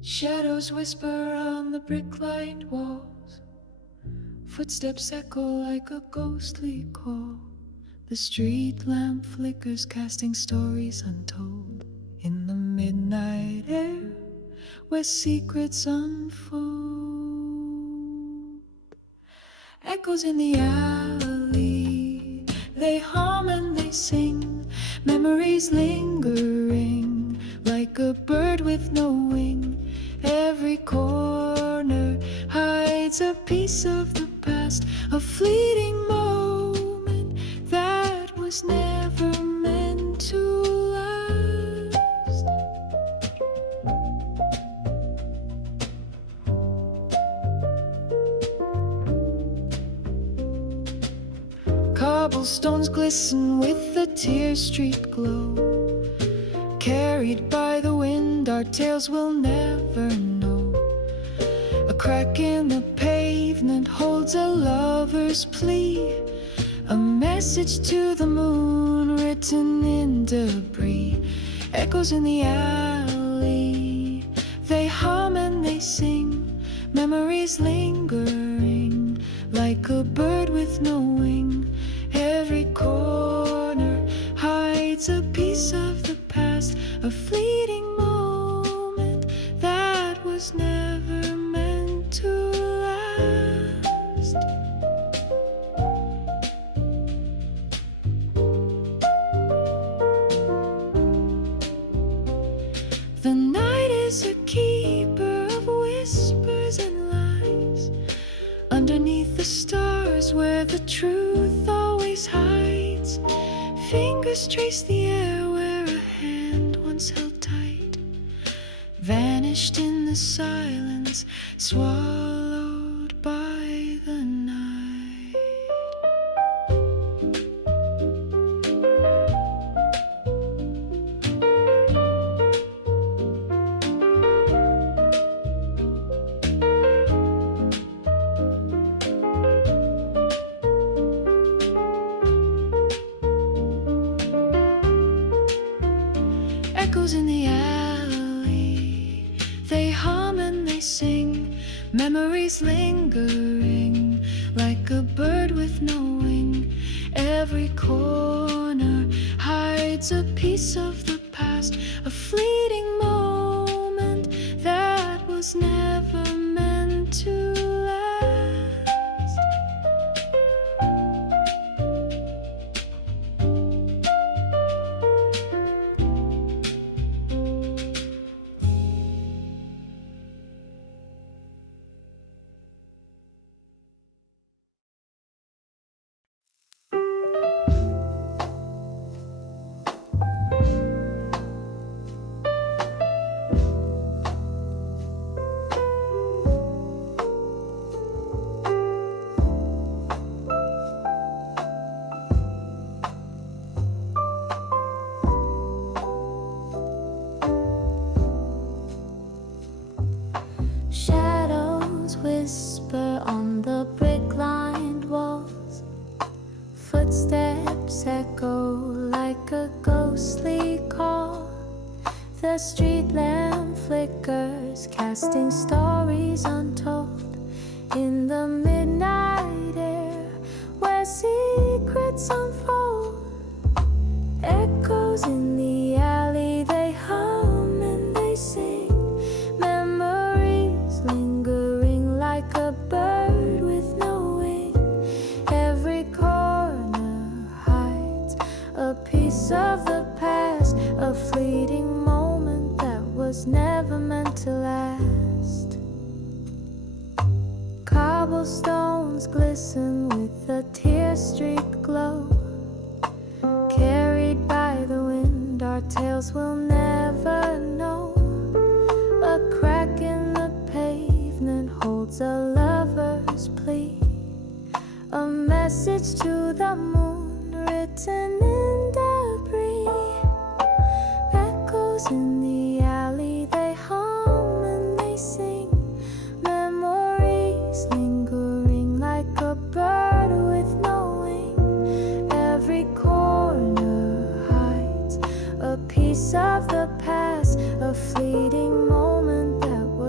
Shadows whisper on the brick-lined walls. Footsteps echo like a ghostly call. The street lamp flickers, casting stories untold. In the midnight air, where secrets unfold. Echoes in the alley, they hum and they sing. Memories lingering, like a bird with no wing. Every corner hides a piece of the past, a fleeting moment that was never meant to last. Cobblestones glisten with the tear street glow. Carried by the wind, our tales will never know. A crack in the pavement holds a lover's plea, a message to the moon written in debris. Echoes in the alley, they hum and they sing. Memories lingering, like a bird with no wing. Every corner hides a piece of the past, a fleeting moment that was never meant to last. The night is a keeper of whispers and lies. Underneath the stars where the truth always hides, fingers trace the air where a hand once held tight, vanished in the silence, swallowed by the night. Echoes in the alley, they hum and they sing. Memories lingering, like a bird with no wing. Every corner hides a piece of the past, a fleeting moment that was never meant to last. Shadows whisper on the brick-lined walls. Footsteps echo like a ghostly call. The street lamp flickers, casting stories untold. In the midnight air, where secrets unfold. Echoes in the alley, they hum and they sing. Memories lingering like a bird with no wing. Every corner hides a piece of the past, a fleeting moment that was never meant to last. Cobblestones glisten with a tear-streaked glow. Carried by the wind, our tales will never know. A crack in the pavement holds a lover's plea, a message to the moon written in debris. Echoes in the alley, they hum and they sing. Memories lingering like a bird with no wing. Every corner hides a piece of the past, a fleeting moment that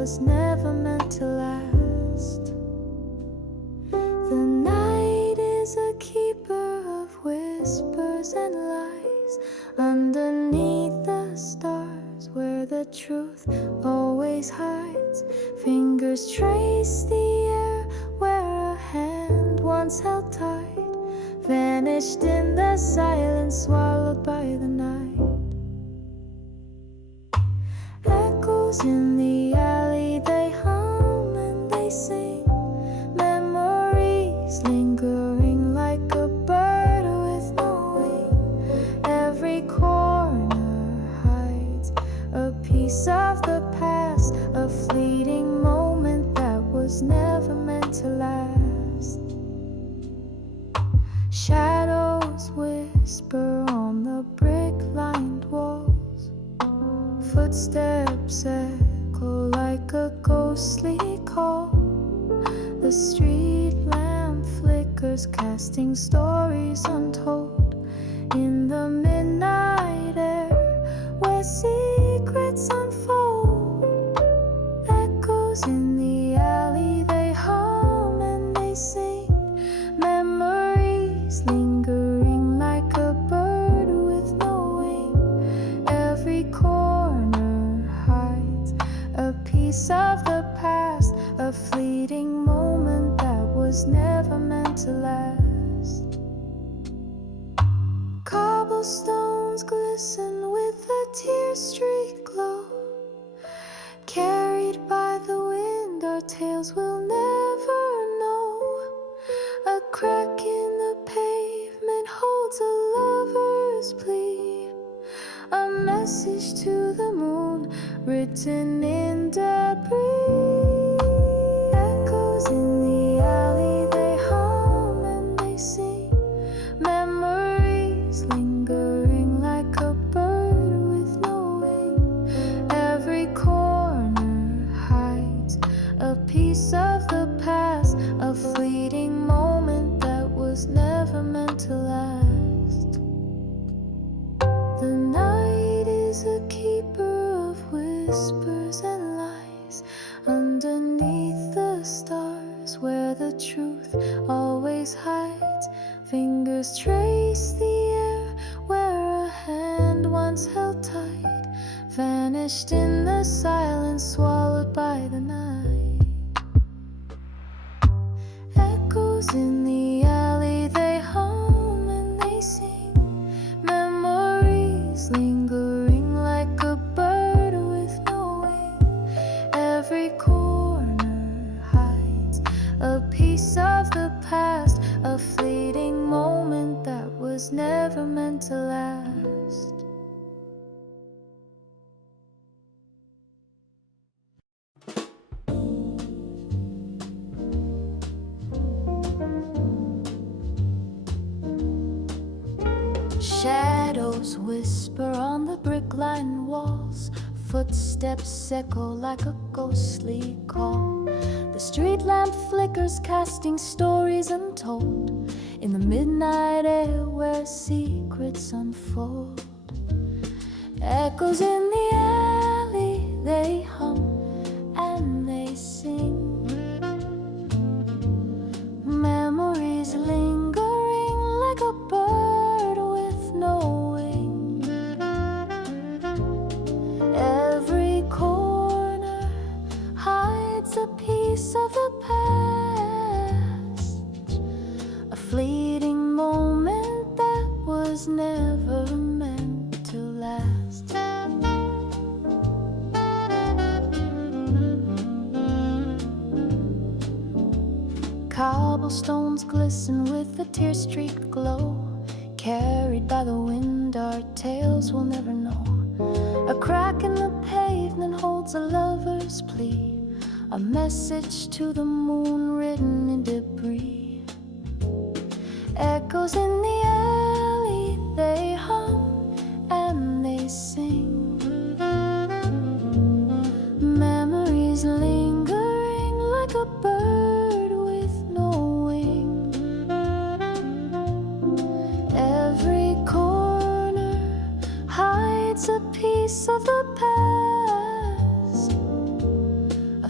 was never meant to last. The night is a keeper of whispers and lies underneath the stars where the truth always hides. Fingers trace the air where a hand once held tight vanished in the silence, swallowed by the night. Echoes in the alley, they hum and they sing. Memories lingering like a bird with no wing. Every corner hides a piece of the past, a fleeting moment that was never meant to last. Shadows whisper on the brick-lined walls. Footsteps echo like a ghostly call. The street lamp flickers, casting stories untold. In the midnight air, where secrets unfold. Echoes in the alley, they hum and they sing. Memories lingering like a bird with no wing. Every corner hides a piece of the past, a fleeting moment that was never meant to last. Cobblestones glisten with a tear-streaked glow. Carried by the wind, our tales will never know. A crack in the pavement holds a lover's plea, a message to the moon written in debris. Echoes in the alley, they hum and they sing. Memories lingering like a bird with no wing. Every corner hides a piece of the past, a fleeting moment that was never meant to last. The night is a keeper of whispers and lies underneath the stars where the truth always hides. Fingers trace the air where a hand once held tight vanished in the silence, swallowed by the night. Echoes in the alley, they hum and they sing. Memories lingering like a bird with no wing. Every corner hides a piece of the past, a fleeting moment that was never meant to last. Shadows whisper on the brick-lined walls. Footsteps echo like a ghostly call. The street lamp flickers, casting stories untold. In the midnight air where secrets unfold. Echoes in the alley, they hum and they sing. Memories lingering like a bird with no wing. Every corner hides a piece of the past, a fleeting moment that was never meant to last. Cobblestones glisten with a tear-streaked glow. Carried by the wind, our tales will never know. A crack in the pavement holds a lover's plea, a message to the moon written in debris. Echoes in the alley, they hum and they sing. Memories lingering like a bird with no wing. Every corner hides a piece of the past,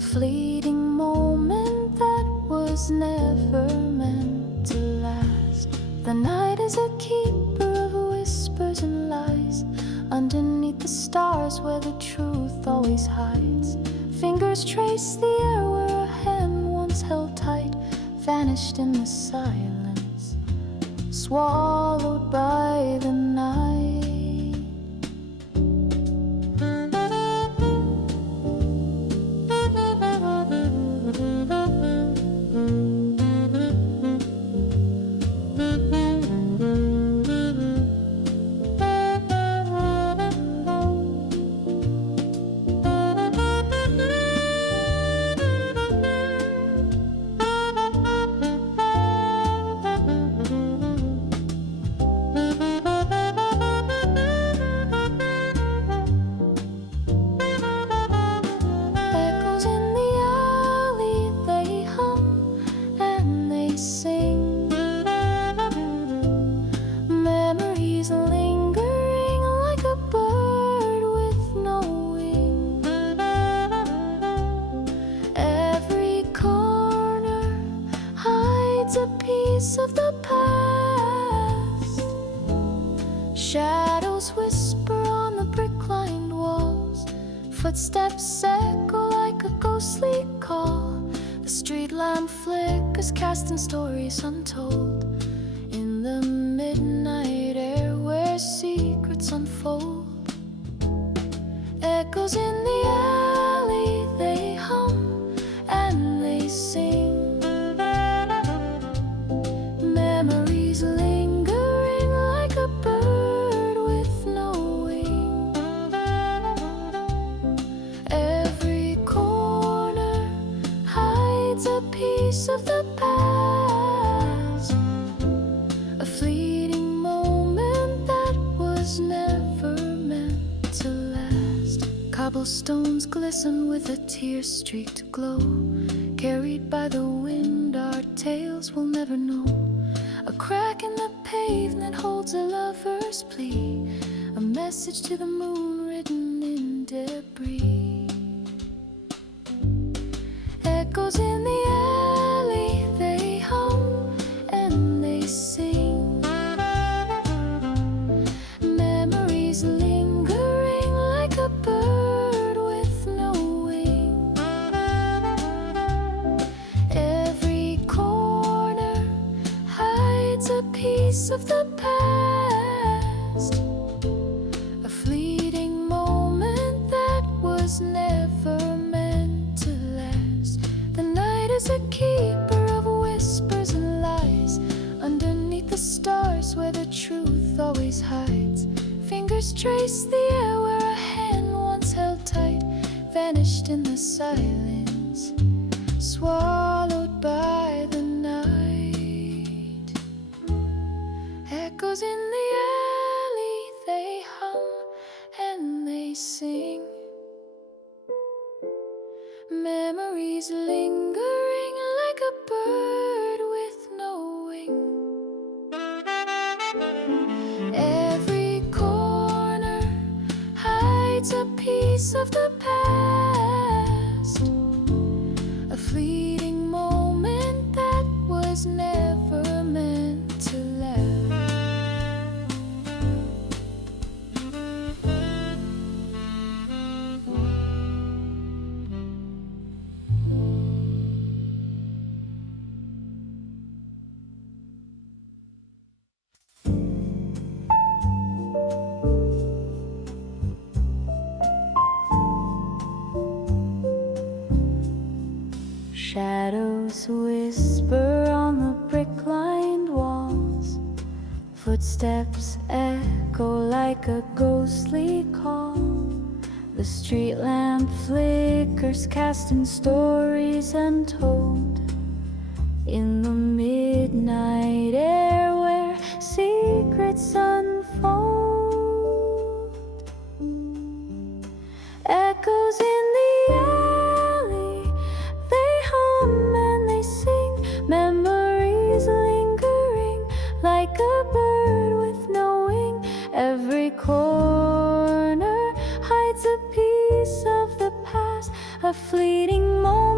fleeting moment that was never meant to last. The night is a keeper of whispers and lies, underneath the stars where the truth always hides. Fingers trace the air where a hand once held tight, vanished in the silence, swallowed by the night. Of the past, shadows whisper on the brick-lined walls, footsteps echo like a ghostly call. The street lamp flickers, casting stories untold in the midnight air where secrets unfold. Echoes in the alley, they hum and they sing. Memories lingering like a bird with no wing. Every corner hides a piece of the past, a fleeting moment that was never meant to last. Cobblestones glisten with a tear-streaked glow, carried by the wind, our tales will never know. A crack in the pavement holds a lover's plea, a message to the moon written in debris. Echoes in the alley, they hum and they sing. Memories lingering like a bird with no wing. Every corner hides a piece of the past, a fleeting moment that was never meant to last. The night is a keeper of whispers and lies, underneath the stars where the truth always hides. Fingers trace the air where a hand once held tight, vanished in the silence, swallowed by the night. Echoes in the alley, they hum and they sing. Memories lingering like a bird with no wing. Every corner hides a piece of the past, a fleeting moment that was never meant to last. Shadows whisper on the brick-lined walls, footsteps echo like a ghostly call. The street lamp flickers, casting stories untold in the midnight air where secrets unfold. Echoes in the alley, they hum and they sing. Memories lingering like a bird with no wing. Every corner hides a piece of the past, a fleeting moment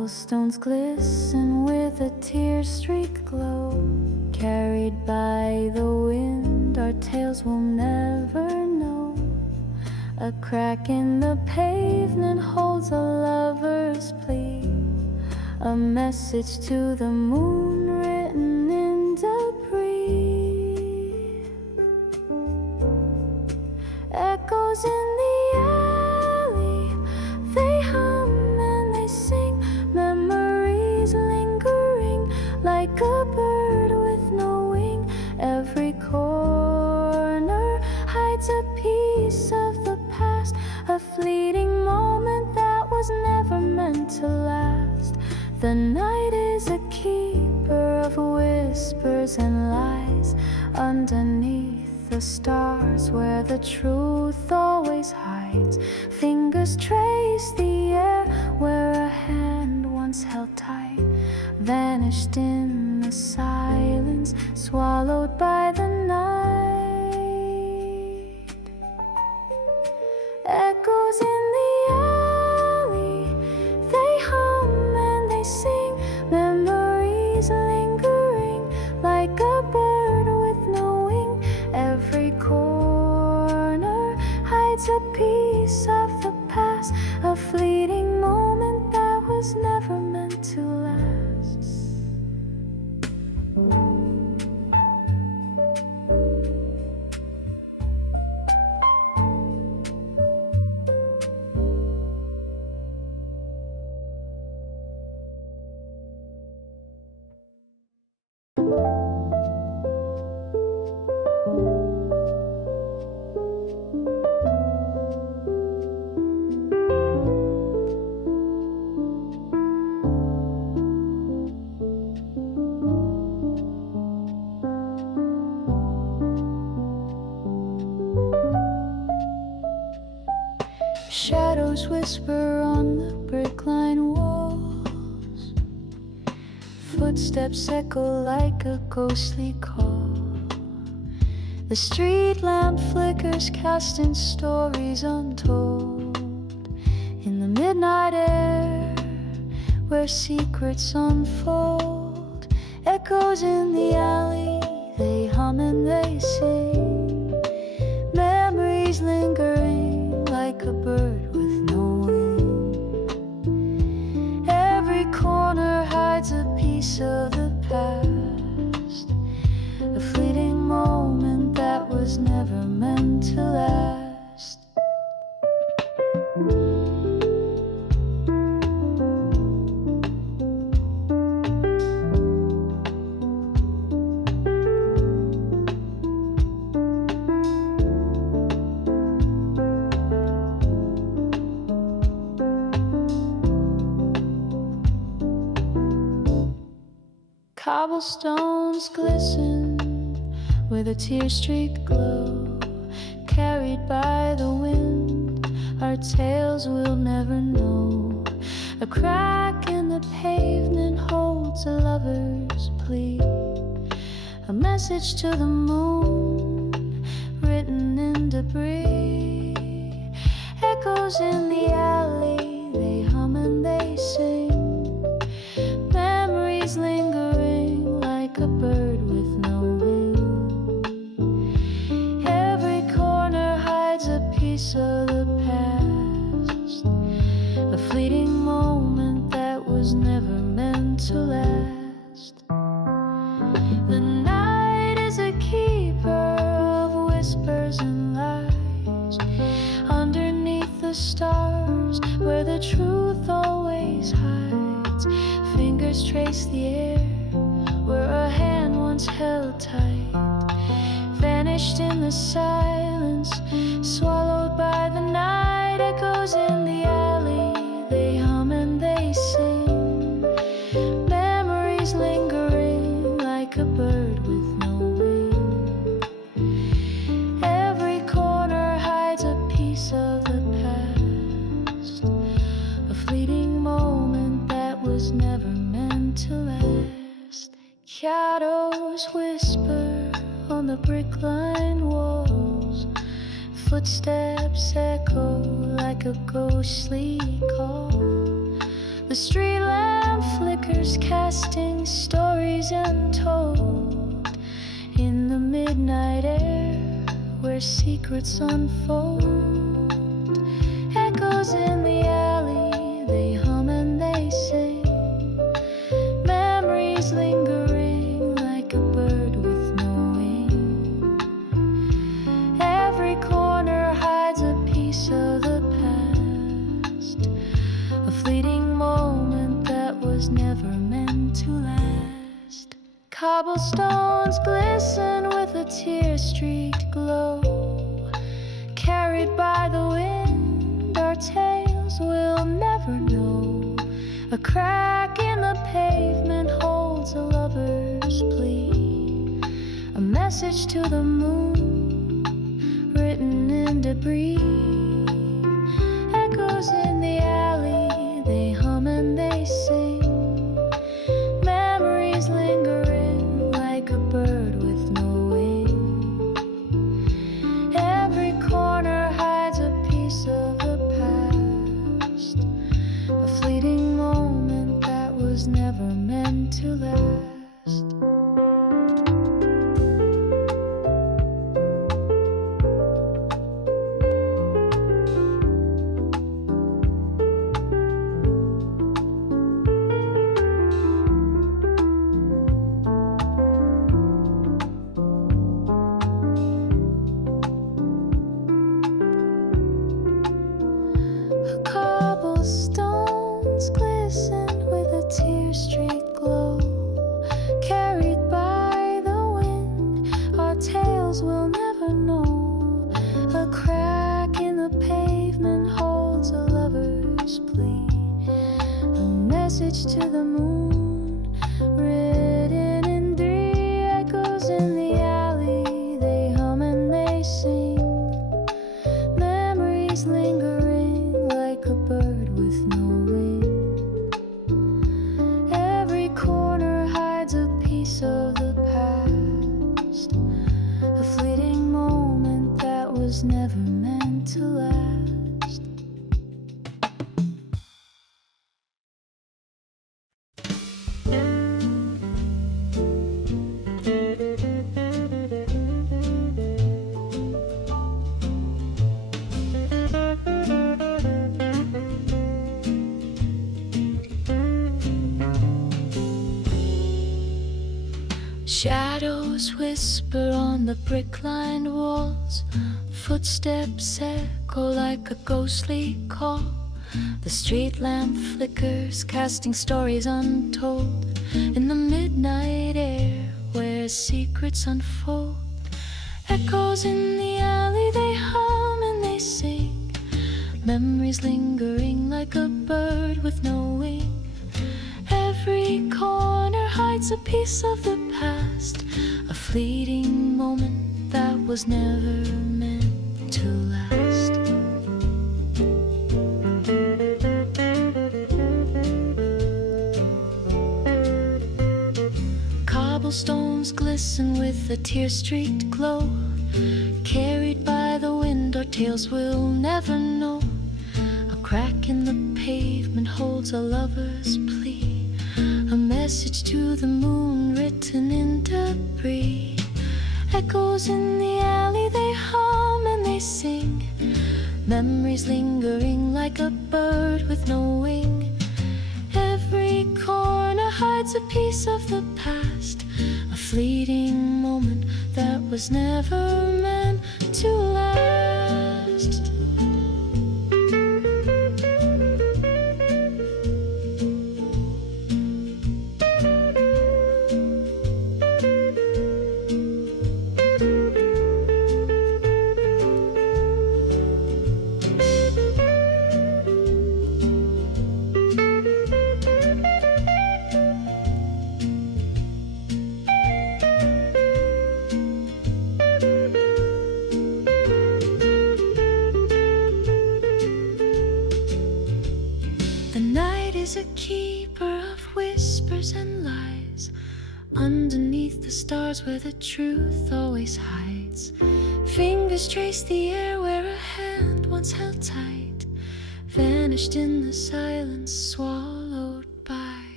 Cobblestones glisten with a tear-streaked glow. Carried by the wind, our tales will never know. A crack in the pavement holds a lover's plea, a message to the moon written in debris. Echoes in the alley, they hum and they sing, memories lingering like a bird with no wing. Every corner hides a piece of the past, a fleeting moment that was never meant to last. The night is a keeper of whispers and lies. Underneath the stars where the truth always hides, fingers trace the air where a hand once held tight, vanished in the silence, swallowed by the night. Echoes in the alley, they hum and they sing, memories lingering like a bird with no wing. Every corner hides a piece of the past, a fleeting moment that was never meant to last. Shadows whisper on the brick-lined walls, footsteps echo like a ghostly call. The street lamp flickers, casting stories untold. In the midnight air, where secrets unfold, echoes in the alley, they hum and they sing, memories lingering like a bird with no wing. Every corner hides a piece of the past, a fleeting moment that was never meant to last. Cobblestones glisten with a tear-streaked glow. Carried by the wind, our tales will never know. A crack in the pavement holds a lover's plea, a message to the moon written in debris. Echoes in the alley, they hum and they sing, memories lingering like a bird with no wing. Every corner hides a piece of the past, a fleeting moment that was never meant to last. The night is a keeper of whispers and lies. Underneath the stars where the truth always hides, fingers trace the air where a hand once held tight, vanished in the silence, swallowed by the night. Echoes in the alley, they hum and they sing, memories lingering like a bird with no wing. Every corner hides a piece of the past, a fleeting moment that was never meant to last. Shadows whisper on the brick-lined walls, footsteps echo like a ghostly call. The street lamp flickers, casting stories untold in the midnight air where secrets unfold. Echoes in the alley, they hum and they sing. Memories lingering like a bird with no wing. Every corner hides a piece of the past, a fleeting moment that was never meant to last. Cobblestones glisten with a tear-streaked glow. Carried by the wind, our tales will never know. A crack in the pavement holds a lover's plea, a message to the moon written in debris. Echoes in the alley, they hum and they sing. Memories lingering like a bird with no wing. Every corner hides a piece of the past, a fleeting moment that was never meant to last. Cobblestones glisten with a tear-streaked glow. Carried by the wind, our tales will never know. A crack in the pavement holds a lover's plea, a message to the moon written in three. Echoes in the alley, they hum and they sing. Memories lingering like a bird with no wing. Every corner hides a piece of the past, a fleeting moment that was never meant to last. Shadows whisper on the brick-lined walls. Footsteps echo like a ghostly call. The street lamp flickers, casting stories untold in the midnight air where secrets unfold. Echoes in the alley, they hum and they sing. Memories lingering like a bird with no wing. Every corner hides a piece of the past, a fleeting moment that was never meant to last. Cobblestones glisten with a tear-streaked glow. Carried by the wind, our tales will never know. A crack in the pavement holds a lover's plea, a message to the moon written in debris. Echoes in the alley, they hum and they sing. Memories lingering like a bird with no wing. Every corner hides a piece of the past, a fleeting moment that was never meant to last. is a keeper of whispers and lies, underneath the stars where the truth always hides. Fingers trace the air where a hand once held tight, vanished in the silence, swallowed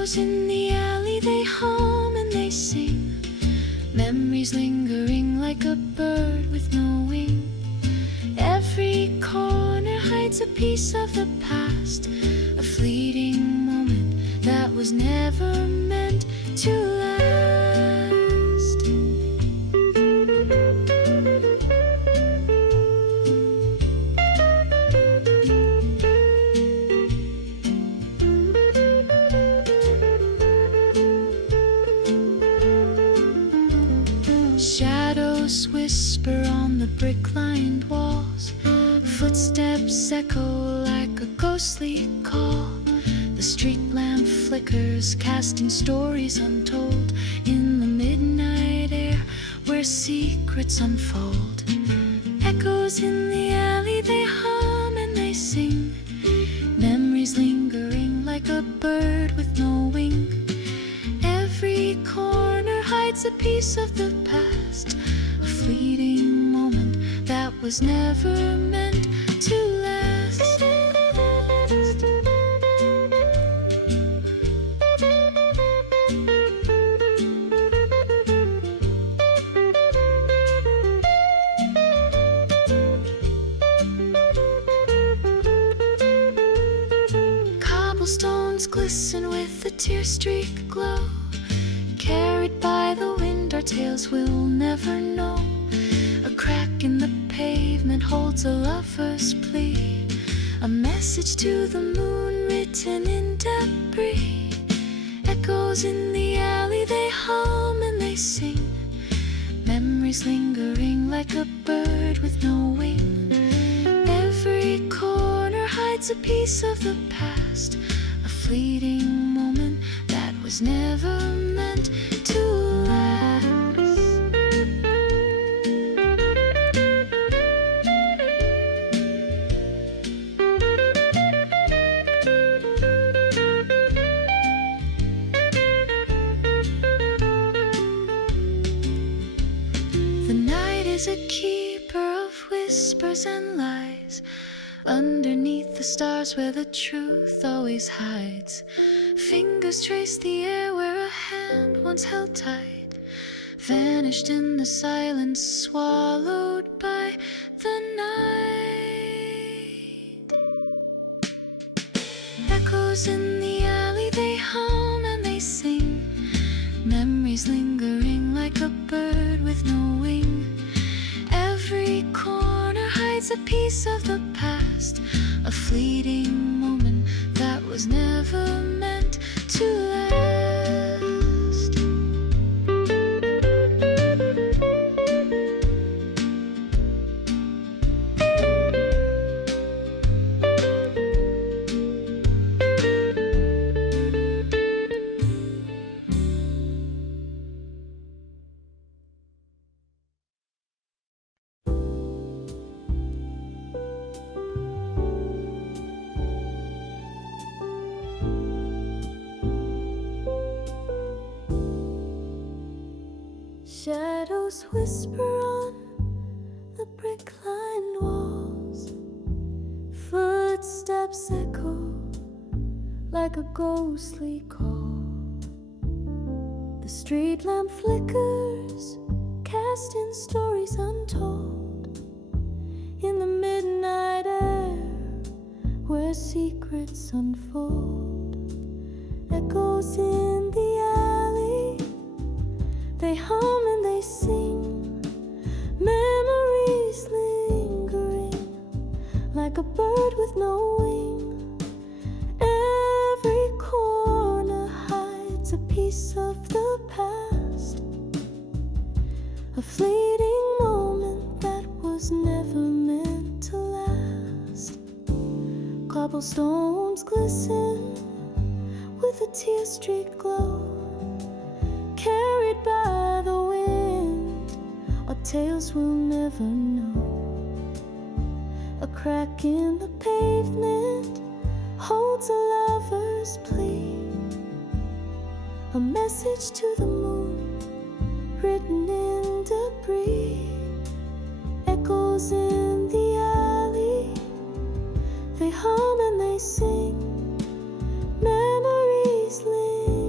Echoes in the alley, they hum and they sing. Memories lingering like a bird with no wing. Every corner hides a piece of the past, a fleeting moment that was never meant to last. Shadows whisper on the brick-lined walls. Footsteps echo like a ghostly call. The street lamp flickers, casting stories untold in the midnight air where secrets unfold. Echoes in the alley, they hum and they sing. Memories lingering like a bird with no wing. Every corner hides a piece of the past, a fleeting moment that was never meant to last. Cobblestones glisten with a tear-streaked glow. Carried by the wind, our tales will never know. A crack in the pavement holds a lover's plea, a message to the moon written in debris. Echoes in the alley, they hum and they sing. Memories lingering like a bird with no wing. Every corner hides a piece of the past, a fleeting moment that was never meant to last. The night is a keeper of whispers and lies. Underneath the stars where the truth always hides, fingers trace the air where a hand once held tight, vanished in the silence, swallowed by the night. Echoes in the alley, they hum and they sing. Memories lingering like a bird with no wing. Every corner hides a piece of the past, a fleeting moment that was never meant to last. Shadows whisper on the brick-lined walls. Footsteps echo like a ghostly call. The street lamp flickers, casting stories untold in the midnight air where secrets unfold. Echoes in the alley, they hum and they sing. Memories lingering like a bird with no wing. Every corner hides a piece of the past, a fleeting moment that was never meant to last. Cobblestones glisten with a tear-streaked glow. Carried by the wind, our tales will never know. A crack in the pavement holds a lover's plea, a message to the moon written in debris. Echoes in the alley, they hum and they sing. Memories live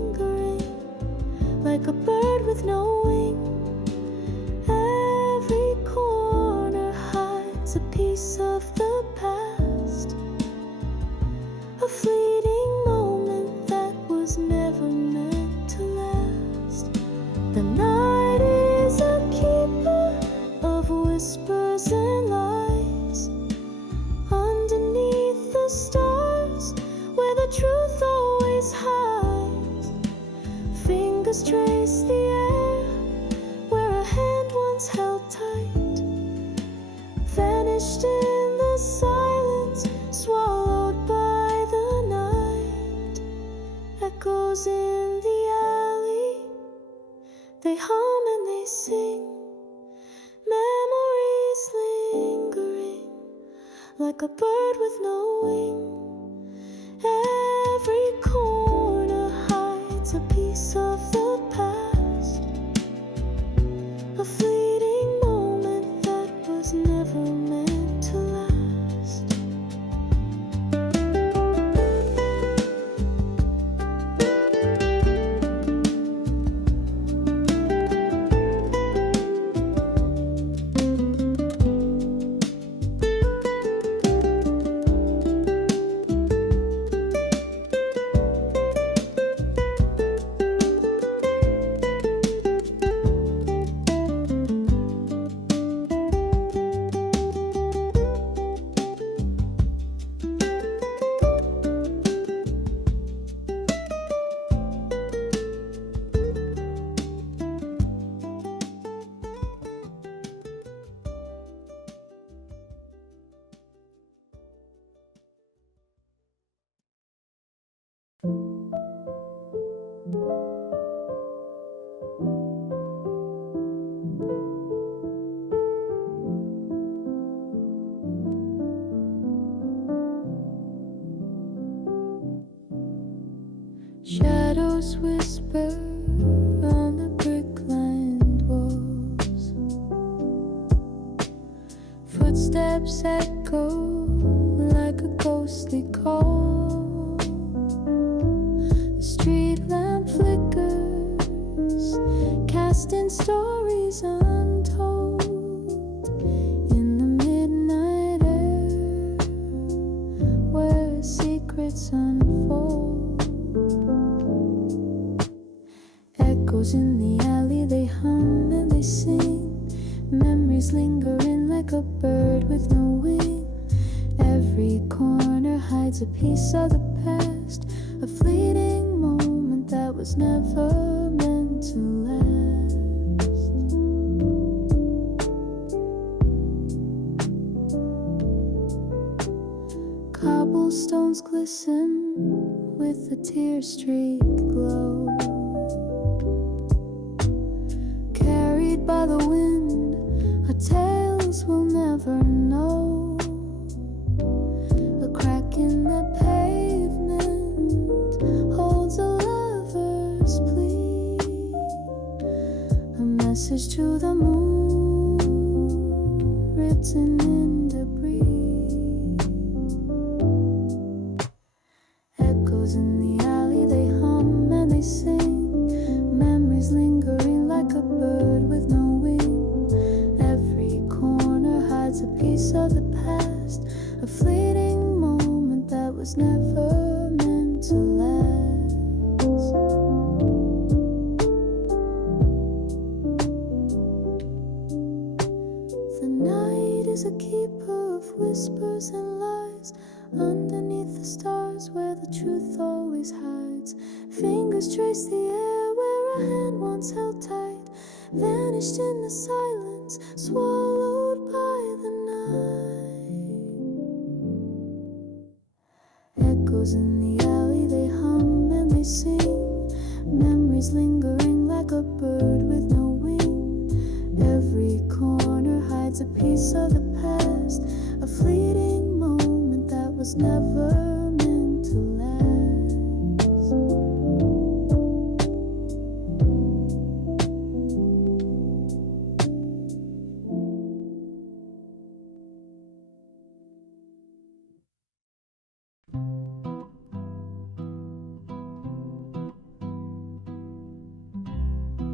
like a bird with no wing. Every corner hides a piece of the past, a fleeting moment that was never meant to last. The night is a keeper of whispers and lies. Underneath the stars, where the truth always hides, fingers trace the air where a hand once held tight, vanished in the silence, swallowed by the night. Echoes in the alley, they hum and they sing, memories lingering like a bird with no wing. Every corner hides a piece of the past, a fleeting moment that was never meant to last. Shadows whisper on the brick-lined walls, footsteps echo like a ghostly call. The street lamp flickers, casting stories untold in the midnight air where secrets unfold. Echoes in the alley, they hum and they sing, memories lingering like a bird with no wing. Every corner hides a piece of the past, a fleeting moment that was never meant to last. Cobblestones glisten with a tear-streaked glow, carried by the wind, our tales will never know. A crack in the pavement holds a lover's plea, a message to the moon written in debris. Echoes in the alley, they hum and they sing, memories lingering like a bird with no wing. Every corner hides a piece of the past, a fleeting moment that was never meant to last. The night is a keeper of whispers and lies, underneath the stars where the truth always hides. Fingers trace the air where a hand once held tight, vanished in the silence, swallowed by the night. Echoes in the alley, they hum and they sing, memories lingering like a bird with no wing. Every corner hides a piece of the past, a fleeting moment that was never meant to last.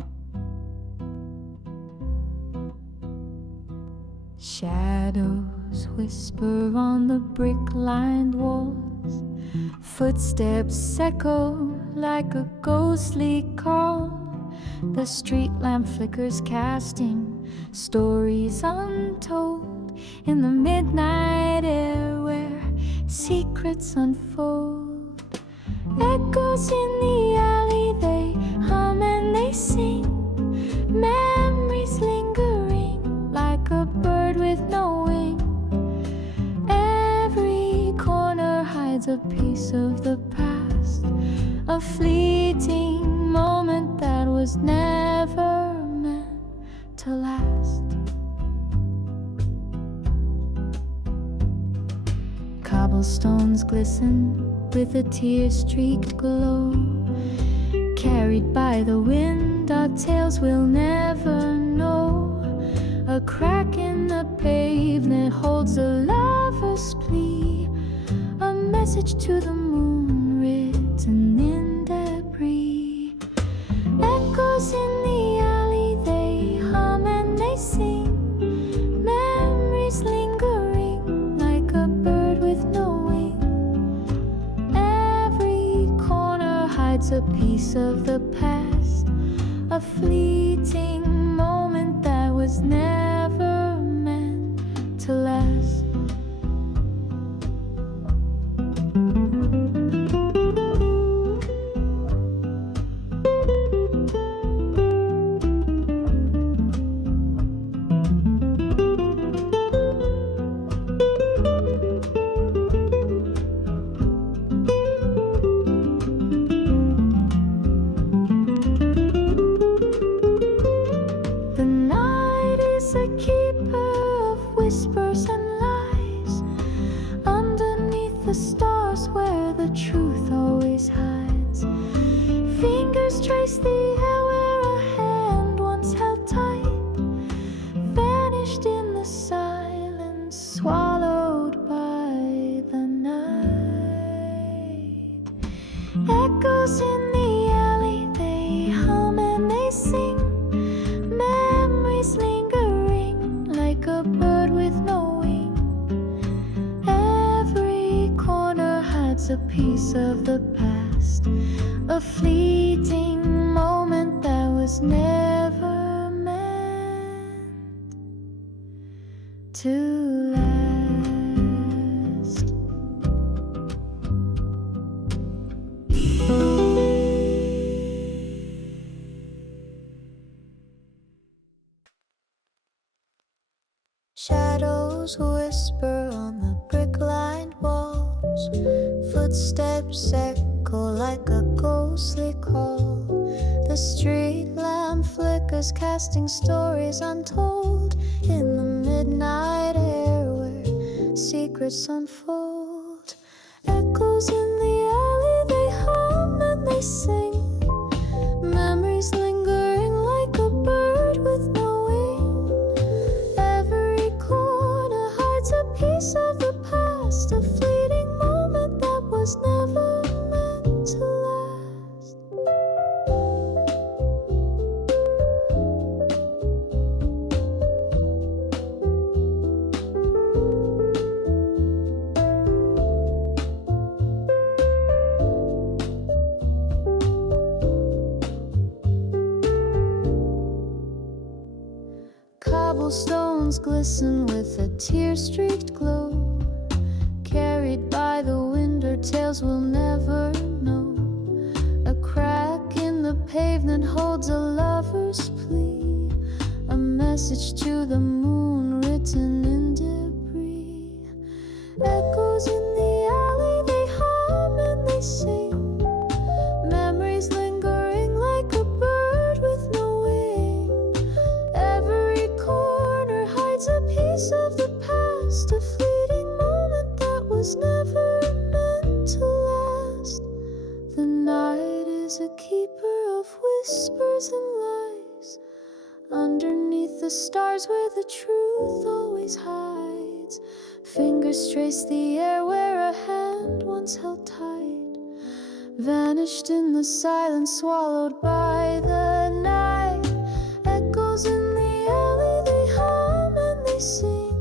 Shadows whisper on the brick-lined walls. Footsteps echo like a ghostly call. The street lamp flickers, casting stories untold in the midnight air where secrets unfold. Echoes in the alley, they hum and they sing. Memories lingering like a bird with no wing. Every corner hides a piece of the past, a fleeting moment that was never meant to last. Cobblestones glisten with a tear-streaked glow. Carried by the wind, our tales will never know. A crack in the pavement holds a lover's plea, a message to the moon written in debris. Echoes in the alley, they hum and they sing. Memories lingering like a bird with no wing. Every corner hides a piece of the past, a fleeting moment that was never meant to last. Whispers and lies underneath the stars where the truth always hides. Fingers trace the air where a hand once held tight, vanished in the silence, swallowed by the night. Echoes in the alley, they hum and they sing. Memories lingering like a bird with no wing. Every corner hides a piece of the past, a fleeting moment that was never meant to last. Shadows whisper on the brick-lined walls. Footsteps echo like a ghostly call. The street lamp flickers, casting stories untold in the midnight air where secrets unfold. Echoes in the alley, they hum and they sing. Memories lingering like a bird with no wing. Every corner hides a piece of the past, a fleeting moment that was never meant to last. Cobblestones glisten with a tear-streaked glow. Carried by the wind, our tales will never know. A crack in the pavement holds a lover's plea, a message to the moon written in debris. Echoes in the alley, they hum and they sing. Memories lingering like a bird with no wing. Every corner hides a piece of the past, a fleeting moment that was never meant to last. The night is a keeper of whispers and lies underneath the stars where the truth always hides. Fingers trace the air where a hand once held tight, vanished in the silence, swallowed by the night. Echoes in the alley, they hum and they sing.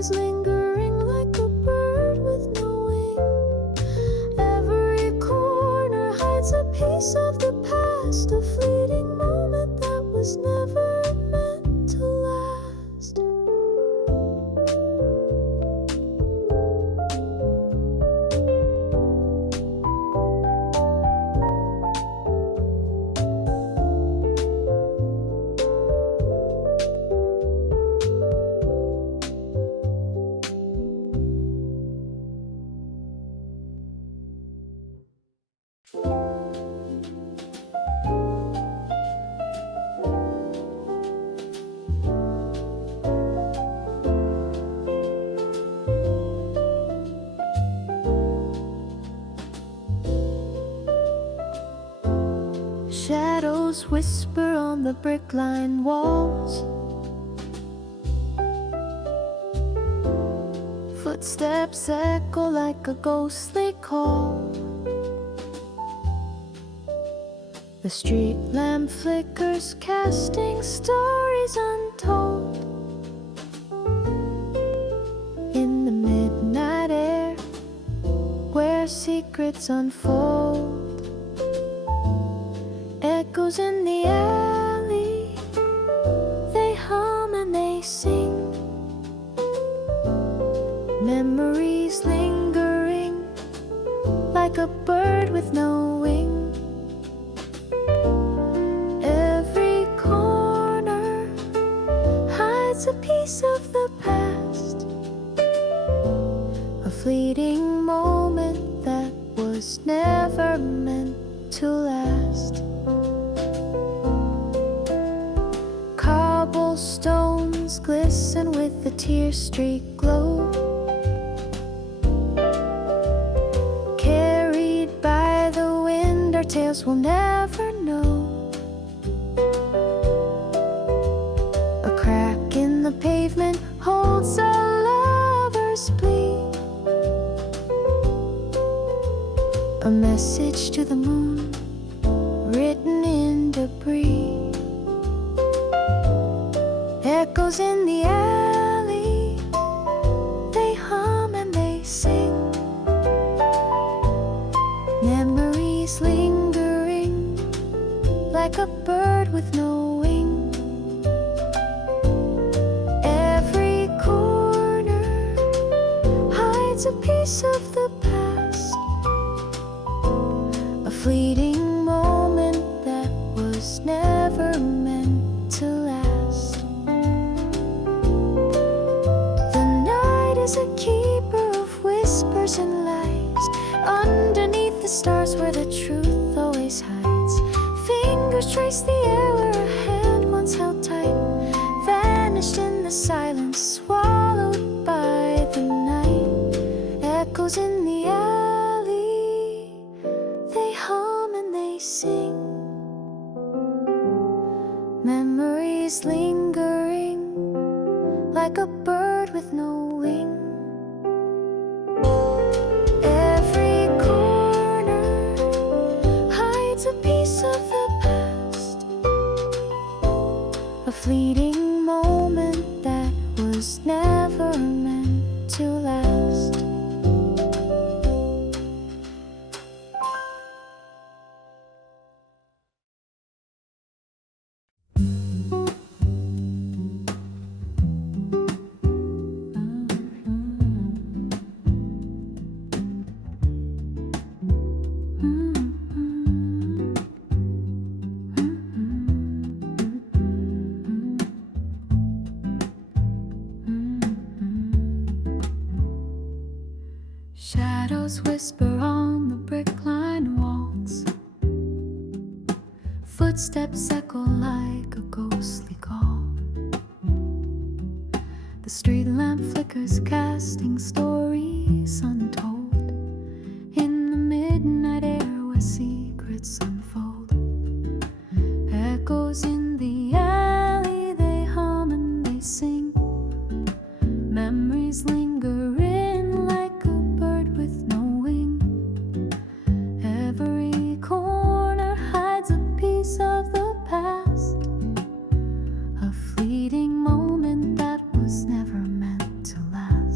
Memories lingering like a bird with no wing. Every corner hides a piece of the past, a fleeting moment that was never meant to last. Shadows whisper on the brick-lined walls. Footsteps echo like a ghostly call. The street lamp flickers, casting stories untold. In the midnight air, where secrets unfold. Echoes in the alley, they hum and they sing. Memories lingering like a bird with no wing. Every corner hides a piece of the past, a fleeting moment that was never meant to last. Cobblestones glisten with the tear-streaked glow, carried by the wind, our tales will never know. A crack in the pavement holds a lover's plea, a message to the moon written in debris. Echoes in the alley, they hum and they sing. Memories lingering like a bird with no wing. Every corner hides a piece of the past, a fleeting moment that was never meant to last. Is a keeper of whispers and lies. Underneath the stars where the truth always hides. Fingers trace the air where a hand once held tight, vanished in the silence, swallowed by the night. Echoes in the alley, they hum and they sing. Memories lingering like a bird with no wing. Every corner hides a piece of the past, a fleeting moment that was never meant to last. Shadows whisper on the brick-lined walls. Footsteps echo like a ghostly call. The street lamp flickers, casting stories untold. In the midnight air where secrets unfold. Echoes in the alley, they hum and they sing. Memories lingering like a bird with no wing. Every corner hides a piece of the past, a fleeting moment that was never meant to last.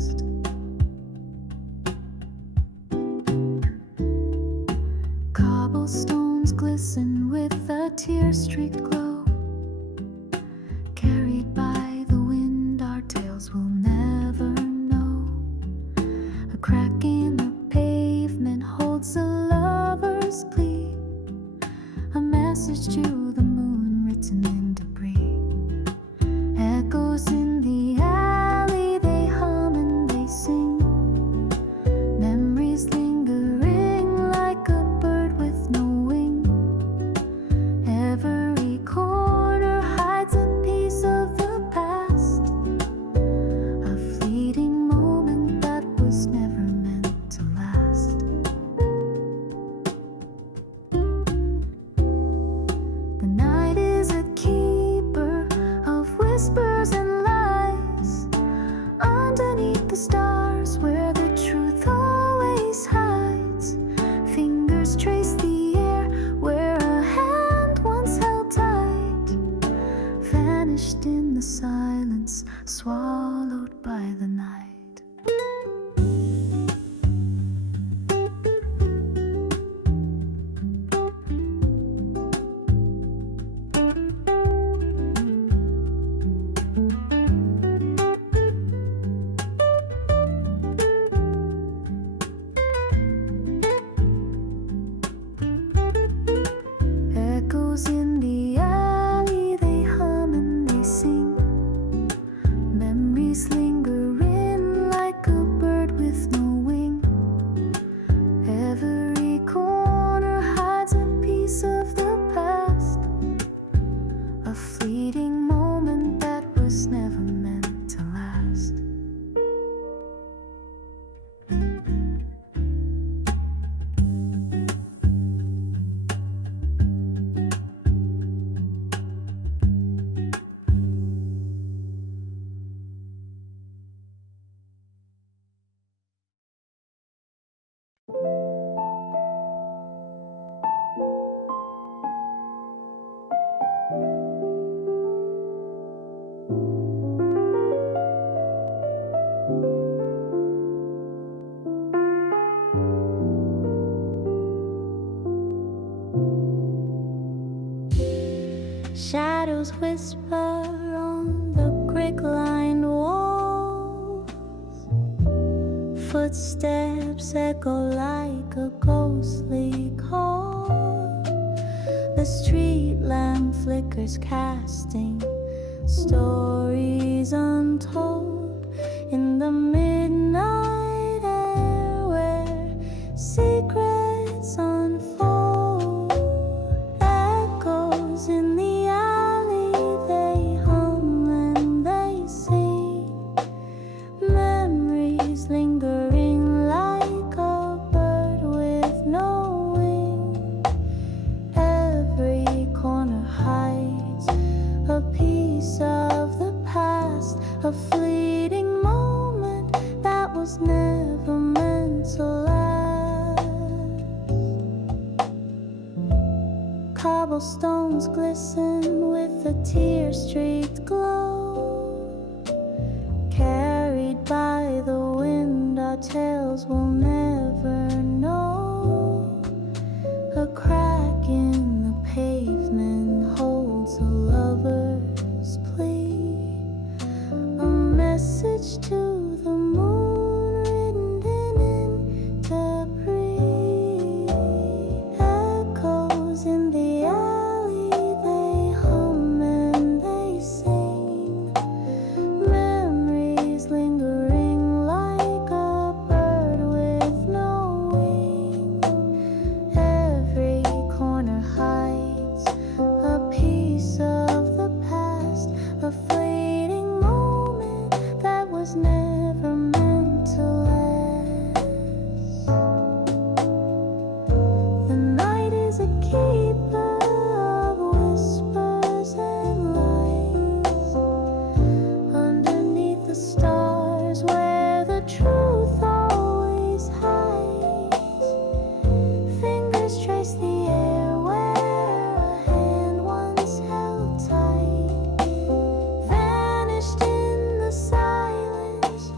street glow. Carried by the wind, our tales will never know. A crack in the pavement holds a lover's plea, a message to the moon written in debris. Echoes in the alley, they hum and they sing. Memories lingering like a bird with no wing. Every corner hides a piece of the past, a fleeting moment that was never meant to last. The night is a keeper of whispers and lies. Underneath the stars where the truth always hides, fingers trace the air where a hand once held tight, vanished in the silence, swallowed by the night. Echoes in the alley, they hum and they sing. Memories lingering like a bird with no wing. Every corner hides a piece of the past, a fleeting moment that was never meant to last. Shadows whisper on the brick-lined walls. Footsteps echo like a ghostly call. The street lamp flickers, casting stories untold in the midnight air where secrets unfold. Echoes in the alley, they hum and they sing. Memories lingering like a bird with no wing. Every corner hides a piece of the past, a fleeting moment that was never meant to last. Cobblestones glisten with a tear-streaked glow. Carried by the wind, our tales will never know. A crack in the pavement holds a lover's plea, a message to the moon written in debris. Echoes in the alley, they hum and they sing. Memories lingering like a bird with no wing. Every corner hides a piece of the past, a fleeting moment that was never meant to last. The night is a keeper of whispers and lies. Underneath the stars where the truth always hides, fingers trace the air where a hand once held tight, vanished in the silence,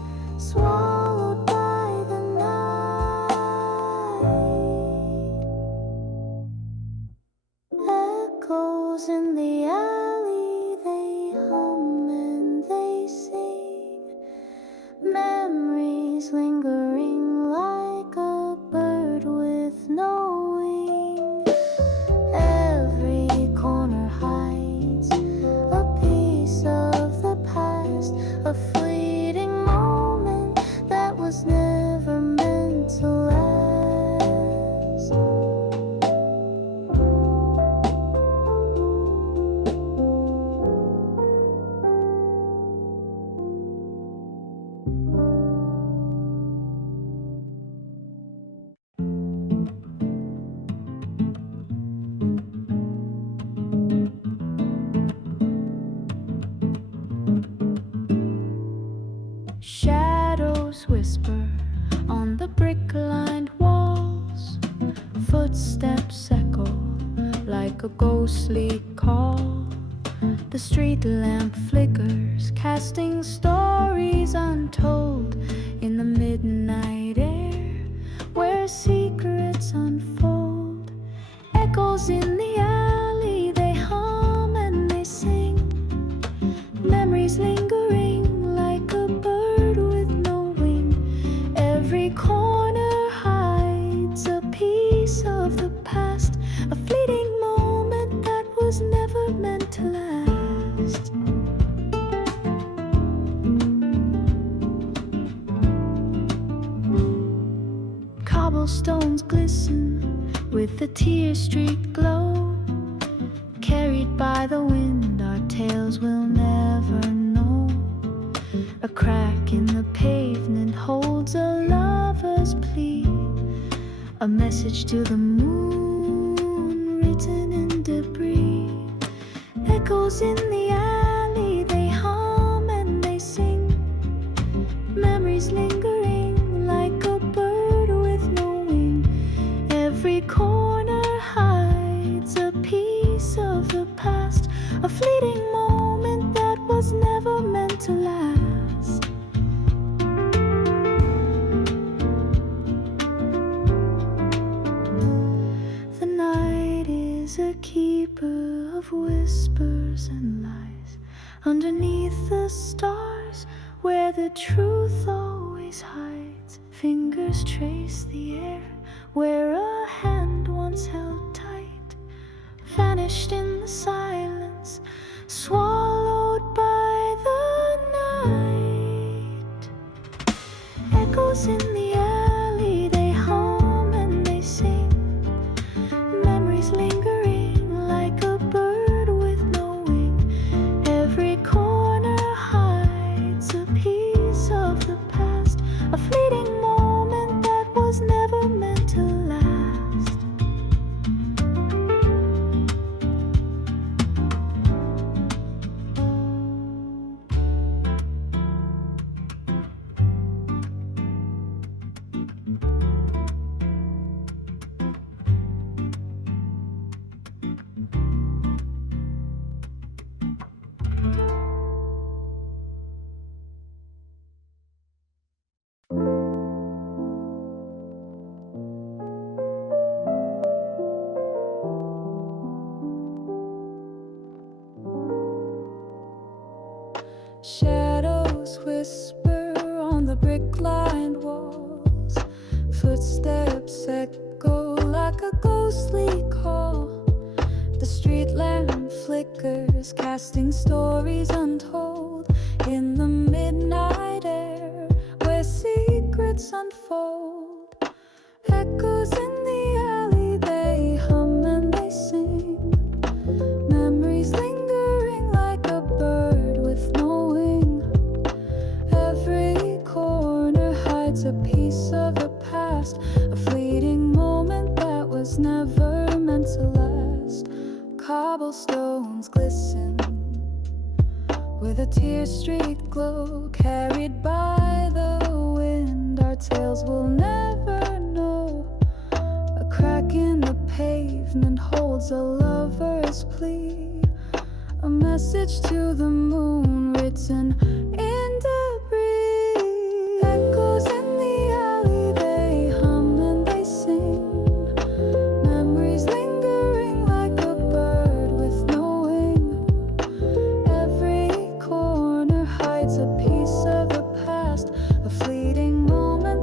Memories lingering like a bird with no wing. Every corner hides a piece of the past, a fleeting moment that was never meant to last. Shadows whisper on the brick-lined walls. Footsteps echo like a ghostly call. The street lamp flickers, casting stories untold in the midnight air, where secrets unfold. Echoes in the alley, they hum and they sing. Memories lingering like a bird with no wing. Every corner hides a piece of the past, a fleeting moment that was never meant to last. Cobblestones glisten with the tear-streaked glow. Carried by the wind, our tales will never know. A crack in the pavement holds a lover's plea, a message to the moon written in debris. Echoes in the alley, they hum and they sing. Memories lingering like a bird with no wing. Every corner hides a piece of the past, a fleeting moment that was never meant to last. The night is a keeper of whispers and lies. Underneath the stars, where the truth always hides, fingers trace the air where a hand once held tight, vanished in the silence, swallowed by the night. Echoes in the alley, they hum and they sing. Memories lingering like a bird with no wing. Every corner hides a piece of the past, a fleeting moment that was never meant to last. Shadows whisper on the brick-lined walls. Footsteps echo like a ghostly call. The street lamp flickers, casting stories untold in the midnight air, where secrets unfold. Echoes in the alley, they hum and they sing. Memories lingering like a bird with no wing. Every corner hides a piece of the past, a fleeting moment that was never meant to last. Cobblestones glisten with a tear-streaked glow, carried by the wind. Our tales will never know. A crack in the pavement holds a lover's plea, a message to the moon written in debris. Echoes in the alley, they hum and they sing. Memories lingering like a bird with no wing. Every corner hides a piece of the past, a fleeting moment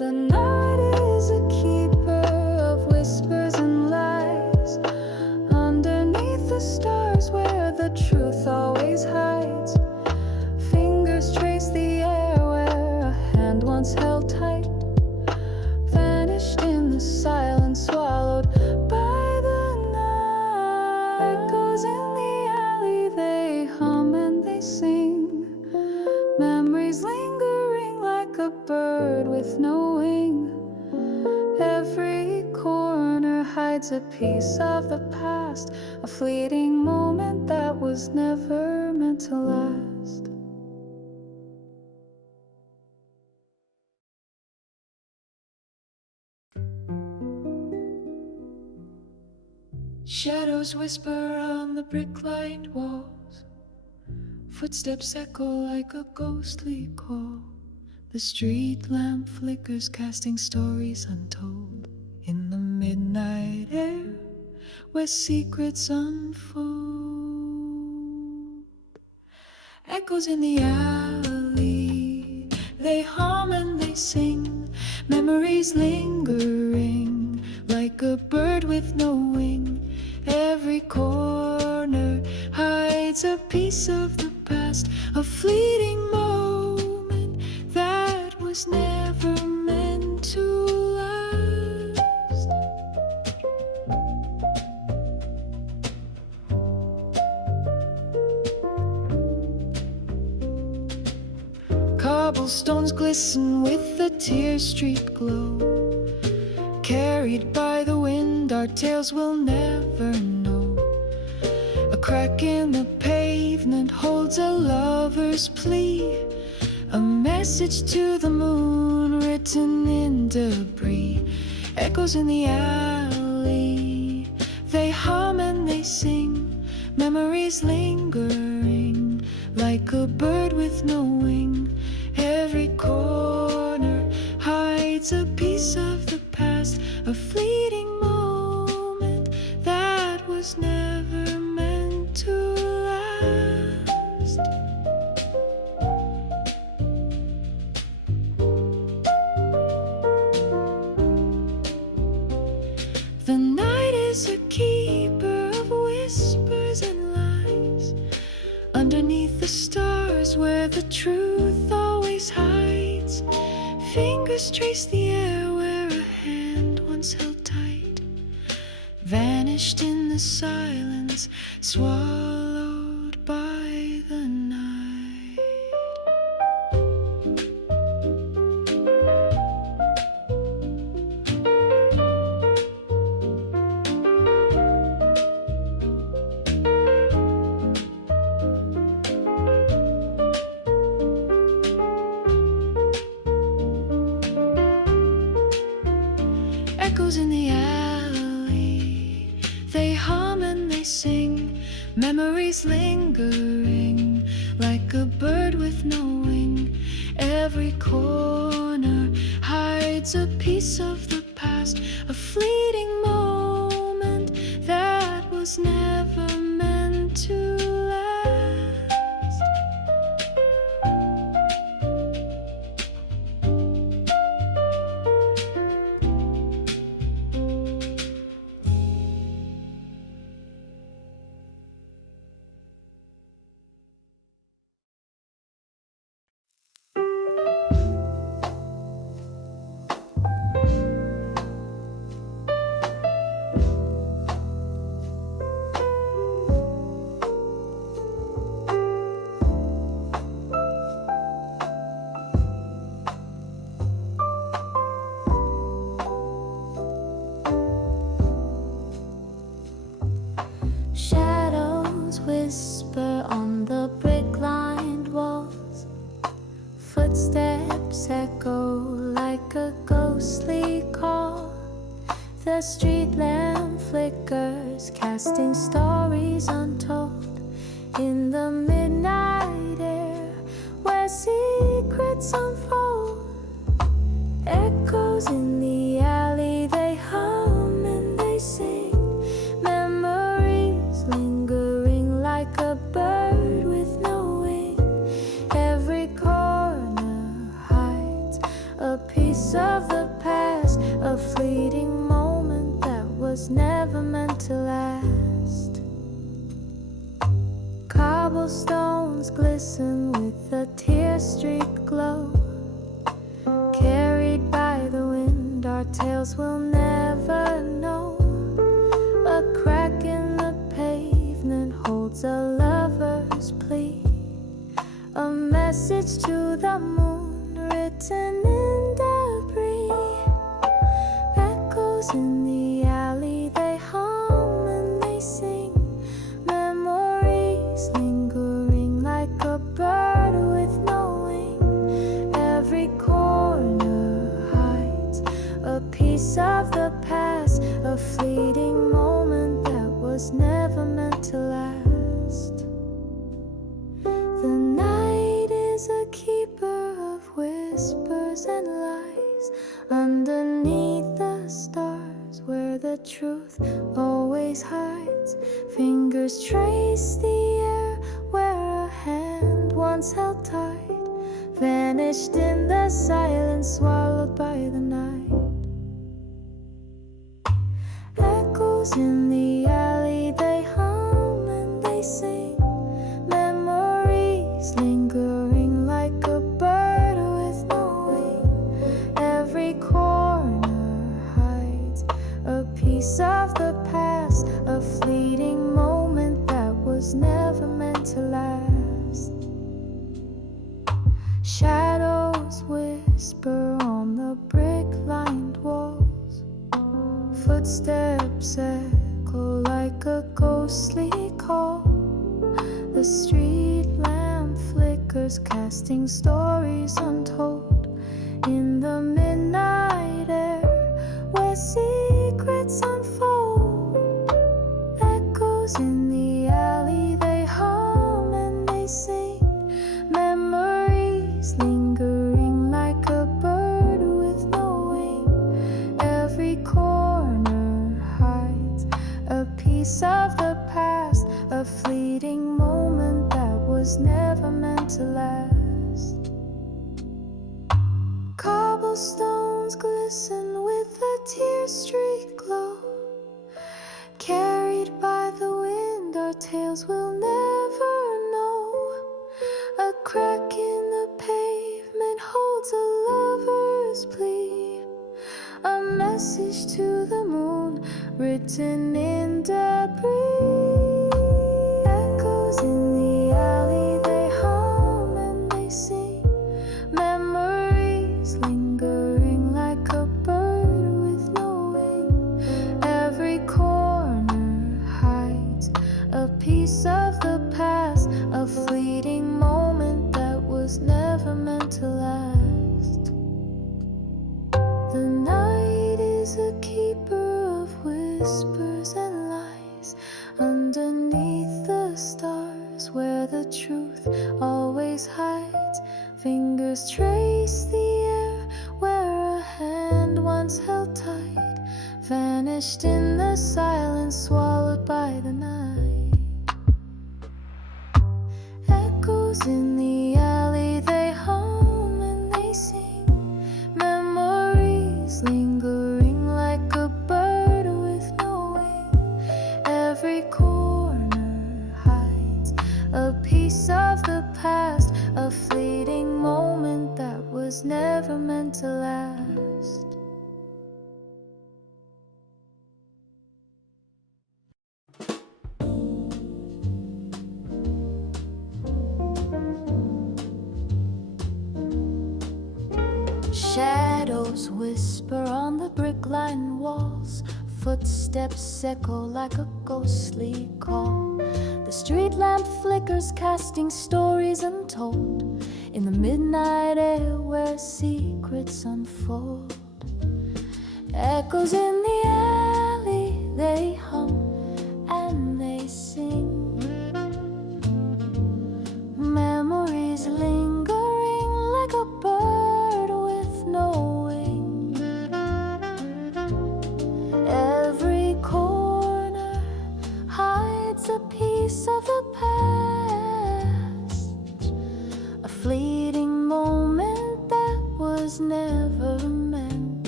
The night is a keeper of whispers and lies. Underneath the stars where the truth always hides. Fingers trace the air where a hand once held tight. Vanished in the silence, swallowed by the night. Echoes in the alley, they hum and they sing. Memories lingering like a bird with no wing. Every corner hides a piece of the past, a fleeting moment that was never meant to last. Shadows whisper on the brick-lined walls. Footsteps echo like a ghostly call. The street lamp flickers, casting stories untold. In the midnight air, where secrets unfold. Echoes in the alley, they hum and they sing. Memories lingering, like a bird with no wing. Every corner hides a piece of the past, a fleeting moment that was never meant to last. Cobblestones glisten with the tear street glow. Carried by the wind, our tales will never know. A crack in the pavement holds a lover's plea, a message to the moon written in debris. Echoes in the alley, they hum and they sing. Memories lingering, like a bird with no wing. Every corner hides a piece of the past, a fleeting moment that was never meant to last. The night is a keeper of whispers and lies. Underneath the stars where the truth always hides. Fingers trace the air where a hand once held tight. Vanished in the silence, swallowed by the night. Echoes in the alley, they hum and they sing. Memories lingering, like a bird with no wing. Every corner hides a piece of the past, a fleeting moment that was never meant to last. Shadows whisper on the brick-lined walls. Footsteps echo like a ghostly call. The street lamp flickers, casting stories untold. In the midnight air, where secrets unfold. Echoes in the alley, they hum and they sing. Memories lingering like a bird with no wing. Every corner hides a piece of of the past, a fleeting moment that was never meant to last. Cobblestones glisten with a tear-streaked glow. Carried by the wind, our tales will never know. A crack in the pavement holds a lover's plea, a message to the moon written in debris. Echoes in the alley, they hum and they sing. Memories lingering like a bird with no wing. Every corner hides a piece of the past, a fleeting moment that was never meant to last. The night is a keeper of whispers and lies. Underneath the stars where the truth always hides, fingers trace the air where a hand once held tight, vanished in the silence, swallowed by the night. Echoes in the alley, they hum and they sing. Memories lingering like a bird with no wing. Every corner hides a piece of the past, a fleeting moment that was never meant to last. Shadows whisper on the brick-lined walls. Footsteps echo like a ghostly call. The street lamp flickers, casting stories untold. In the midnight air, where secrets unfold. Echoes in the alley, they hum and they sing. Memories lingering like a bird with no wing. Every corner hides a piece of the past, a fleeting moment that was never meant to last. Cobblestones glisten with a tear-streaked glow. Carried by the wind, our tales will never know. A crack in the pavement holds a lover's plea, a message to the moon written in debris. Echoes in the alley, they hum and they sing. Memories lingering like a bird with no wing. Every corner hides a piece of the past, a fleeting moment that was never meant to last. The night is a keeper of whispers and lies. Underneath the stars where the truth always hides, fingers trace the air where a hand once held tight, vanished in the silence, swallowed by the night. Echoes in the alley, they hum and they sing. Memories lingering like a bird with no wing. Every corner hides a piece of the past, a fleeting moment that was never meant to last. Shadows whisper on the brick-lined walls. Footsteps echo like a ghostly call. The street lamp flickers, casting stories untold. In the midnight air where secrets unfold. Echoes in the alley, they hum and they sing. Memories lingering like a bird with no wing. Every corner hides a piece of the past, a fleeting moment that was never meant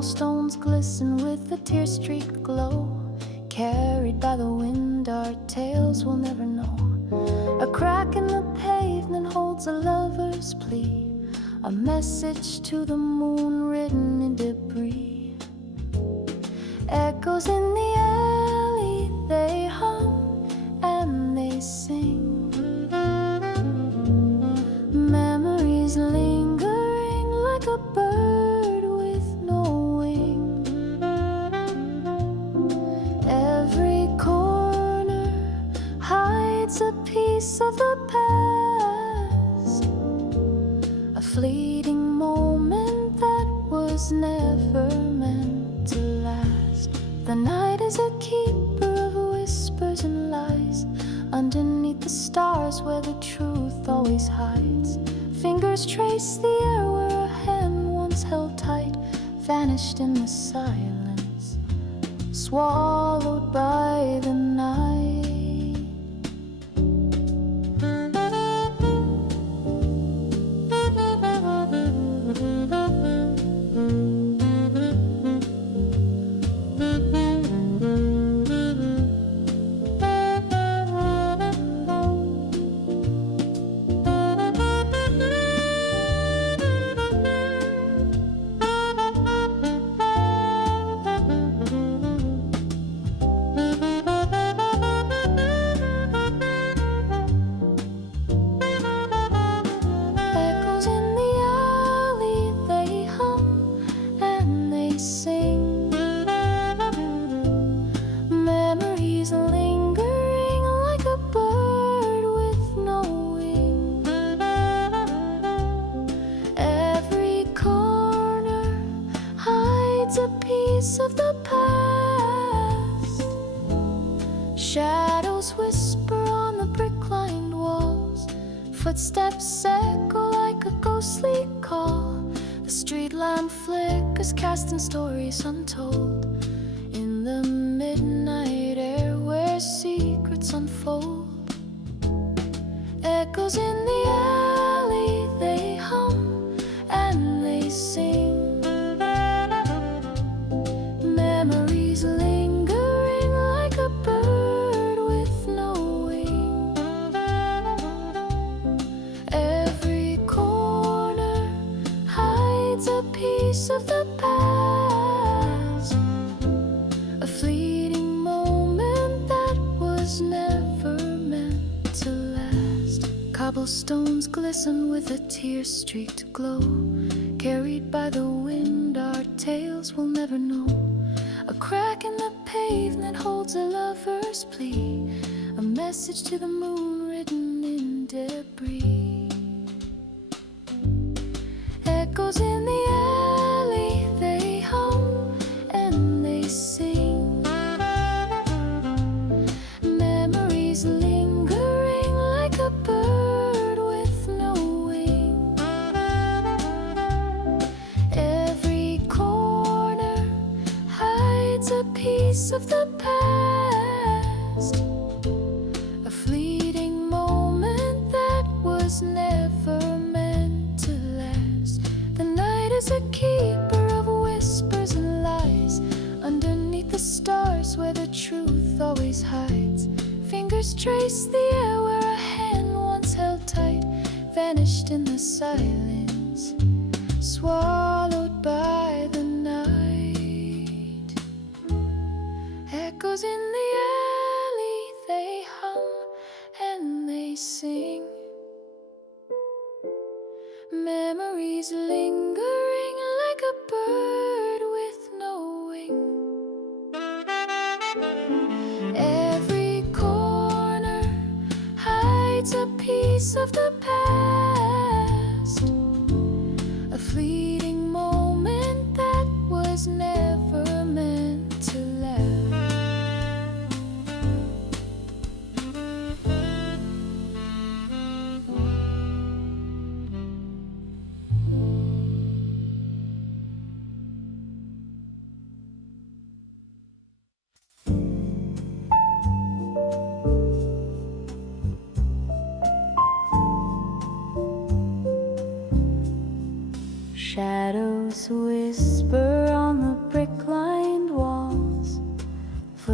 Cobblestones glisten with a tear-streaked glow. Carried by the wind, our tales will never know. A crack in the pavement holds a lover's plea, a message to the moon written in debris. Echoes in the alley, they hum and they sing. Memories lingering like a bird with no wing. Every corner hides a piece of the past, a fleeting moment that was never meant to last. The night is a keeper of whispers and lies, underneath the stars where the truth always hides. Fingers trace the air where a hand once held tight, vanished in the silence, swallowed by the night. Of the past, shadows whisper on the brick-lined walls, footsteps echo like a ghostly call. The street lamp flickers, casting stories untold in the midnight air where secrets unfold. Echoes in the alley, they hum and they sing. Memories lingering like a bird with no wing. Every corner hides a piece of the past, a fleeting moment that was never meant to last. Cobblestones glisten with a tear-streaked glow. Carried by the wind, our tales will never know. A crack in the pavement holds a lover's plea, a message to the moon written in debris. Echoes in the alley, they hum and they sing. Memories lingering like a bird with no wing. Every corner hides a piece of the past, a fleeting moment that was never meant to last. The night is a keeper of whispers and lies, underneath the stars where the truth always hides. Fingers trace the air where a hand once held tight, vanished in the silence, swallowed by the night. Echoes in the alley, they hum and they sing. Memories lingering like a bird with no wing. Every corner hides a piece of the past, a fleeting moment that was never meant to last.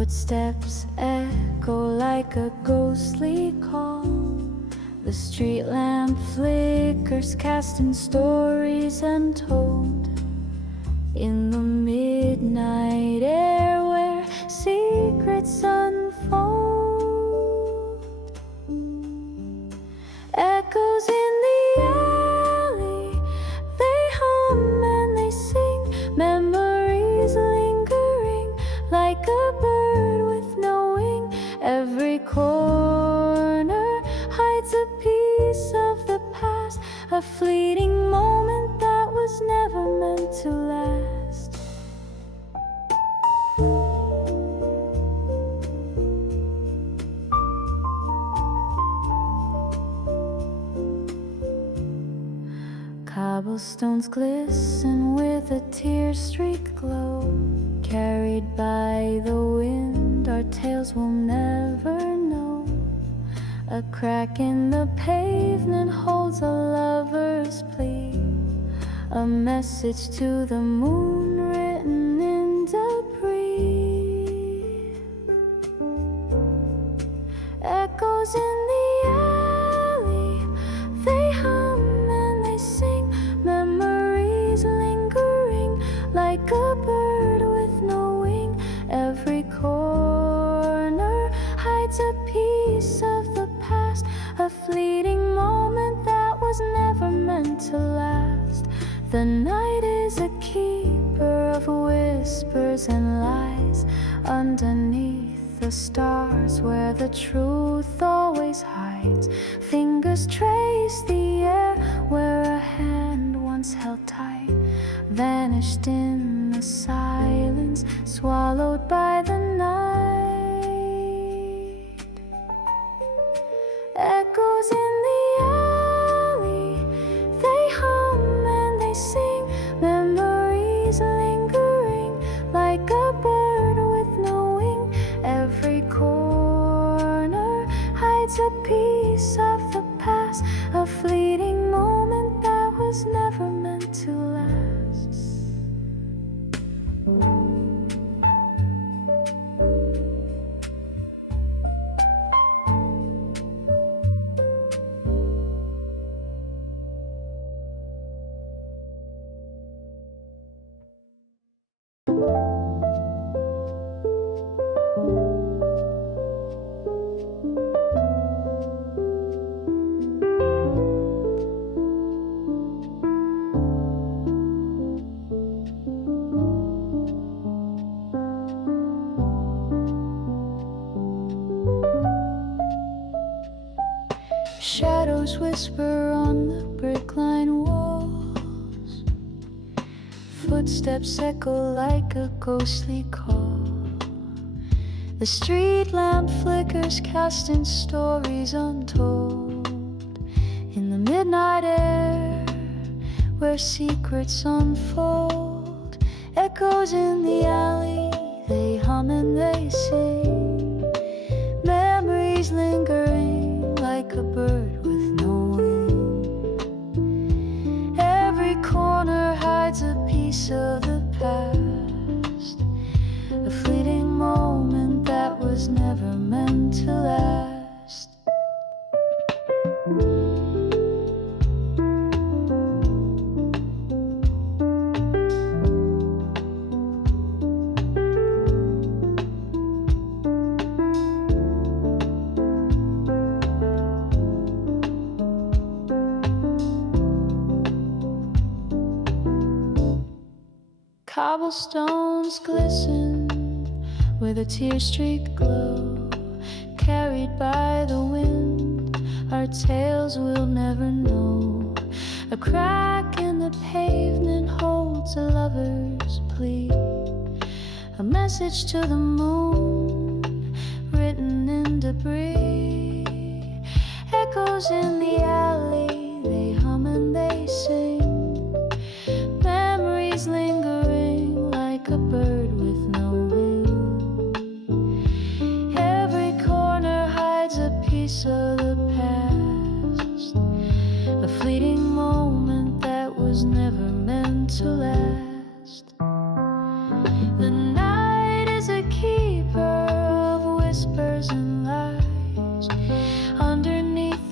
Footsteps echo like a ghostly call. The street lamp flickers, casting stories untold. In the midnight air where secrets unfold. Echoes in the alley, they hum and they sing. Memories lingering like a bird with no wing. Every corner hides a piece of the past, a fleeting moment that was never meant to last. Cobblestones glisten with a tear-streaked glow. Carried by the wind, our tales will never know. A crack in the pavement holds a lover's plea, a message to the moon written in debris. Echoes in the alley, they hum and they sing. Memories lingering like a bird with no wing. Every corner hides a piece of the past, a fleeting moment that was never meant to last. The night is a keeper of whispers and lies. Underneath the stars where the truth always hides, fingers trace the air where a hand once held tight vanished in the silence, swallowed by the night. Echoes in the alley, they hum and they sing. Memories lingering like a bird with no wing. Every corner hides a piece of the past, a fleeting moment that was never meant to last. Shadows whisper on the brick-lined walls. Footsteps echo like a ghostly call. The street lamp flickers, casting stories untold. In the midnight air where secrets unfold. Echoes in the alley, they hum and they sing. Memories lingering like a bird with no wing. Every corner hides a piece of the past, a fleeting moment that was never meant to last. Cobblestones glisten with a tear-streaked glow. Carried by the wind, our tales will never know. A crack in the pavement holds a lover's plea, a message to the moon written in debris. Echoes in the alley, they hum and they sing. Memories lingering like a bird with no wing. Every corner hides a piece of the past, a fleeting moment that was never meant to last. The night is a keeper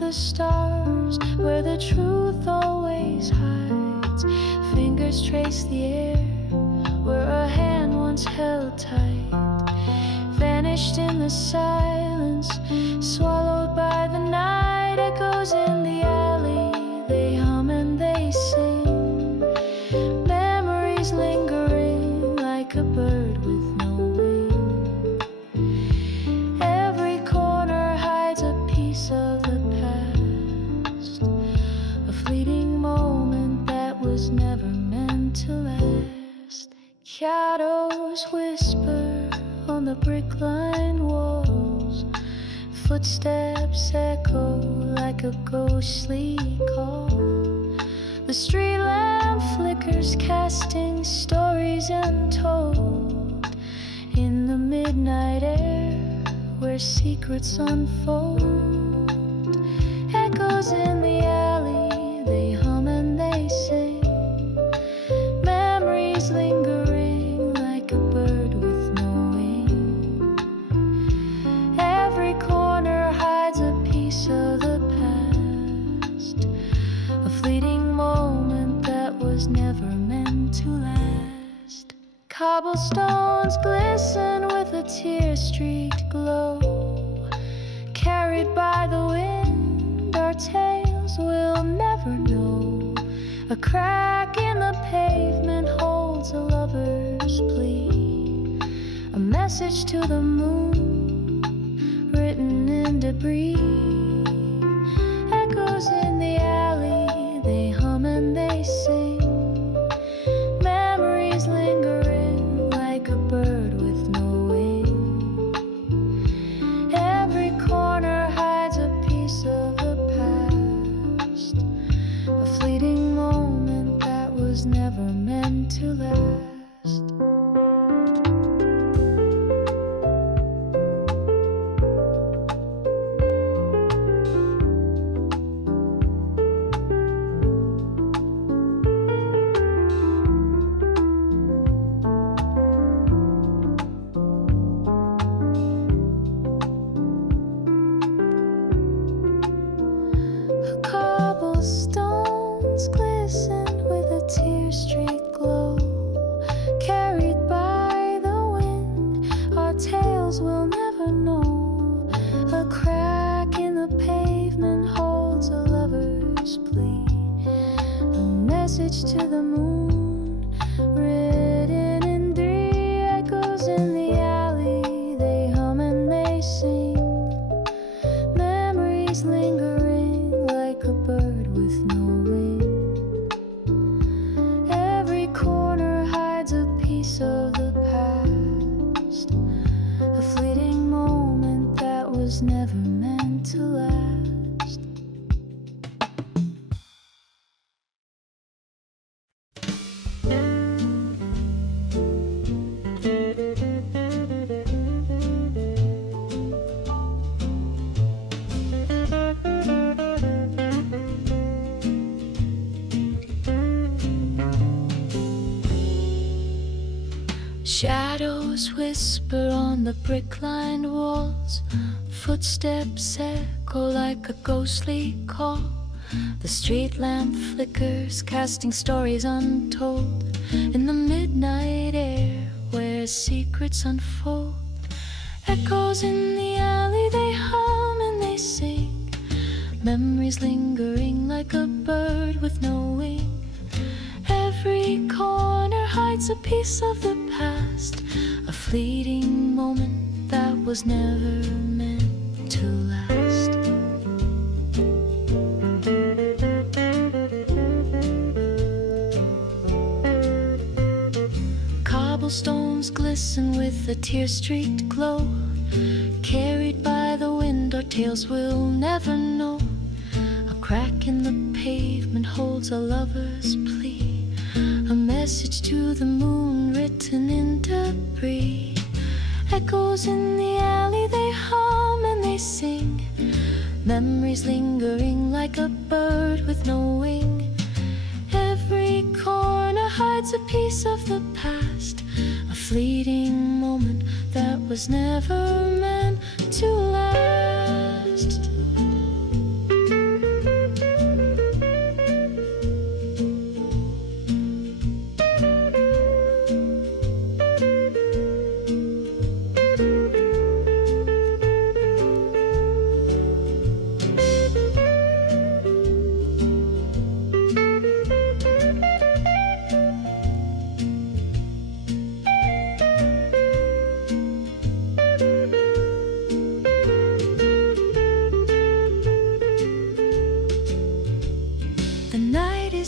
the stars, where the truth always hides. Fingers trace the air, where a hand once held tight. Vanished in the silence, swallowed by the night. Echoes in the alley, they hum and they sing. Memories lingering like a bird with no wing. Every corner hides a piece of the past, a fleeting moment that was never meant to last. Shadows whisper on the brick-lined walls. Footsteps echo like a ghostly call. The street lamp flickers, casting stories untold. In the midnight air, where secrets unfold. Echoes in the alley, they hum and they sing. Memories lingering like a bird with no wing. Every corner hides a piece of the past, a fleeting moment that was never meant to last. Cobblestones glisten with a tear-streaked glow. Carried by the wind, our tales will never know. A crack in the pavement holds a lover's plea, a message to the moon written in debris. Echoes in the alley, they hum and they sing. Memories lingering like a bird with no wing. Every corner hides a piece of the past, a fleeting moment that was never meant to last. Cobblestones glisten with a tear-streaked glow. Carried by the wind, our tales will never know. A crack in the pavement holds a lover's plea, a message to the moon written in three. Echoes in the alley, they hum and they sing. Memories lingering like a bird with no wing. Every corner hides a piece of the past, a fleeting moment that was never meant to last. Shadows whisper on the brick-lined walls. Footsteps echo like a ghostly call. The street lamp flickers, casting stories untold. In the midnight air, where secrets unfold. Echoes in the alley, they hum and they sing. Memories lingering like a bird with no wing. Every corner hides a piece of the past, a fleeting moment that was never meant to last. Cobblestones glisten with a tear-streaked glow. Carried by the wind, our tales will never know. A crack in the pavement holds a lover's plea, a message to the moon written in debris. Echoes in the alley, they hum and they sing. Memories lingering like a bird with no wing. Every corner hides a piece of the past, a fleeting moment that was never meant to last.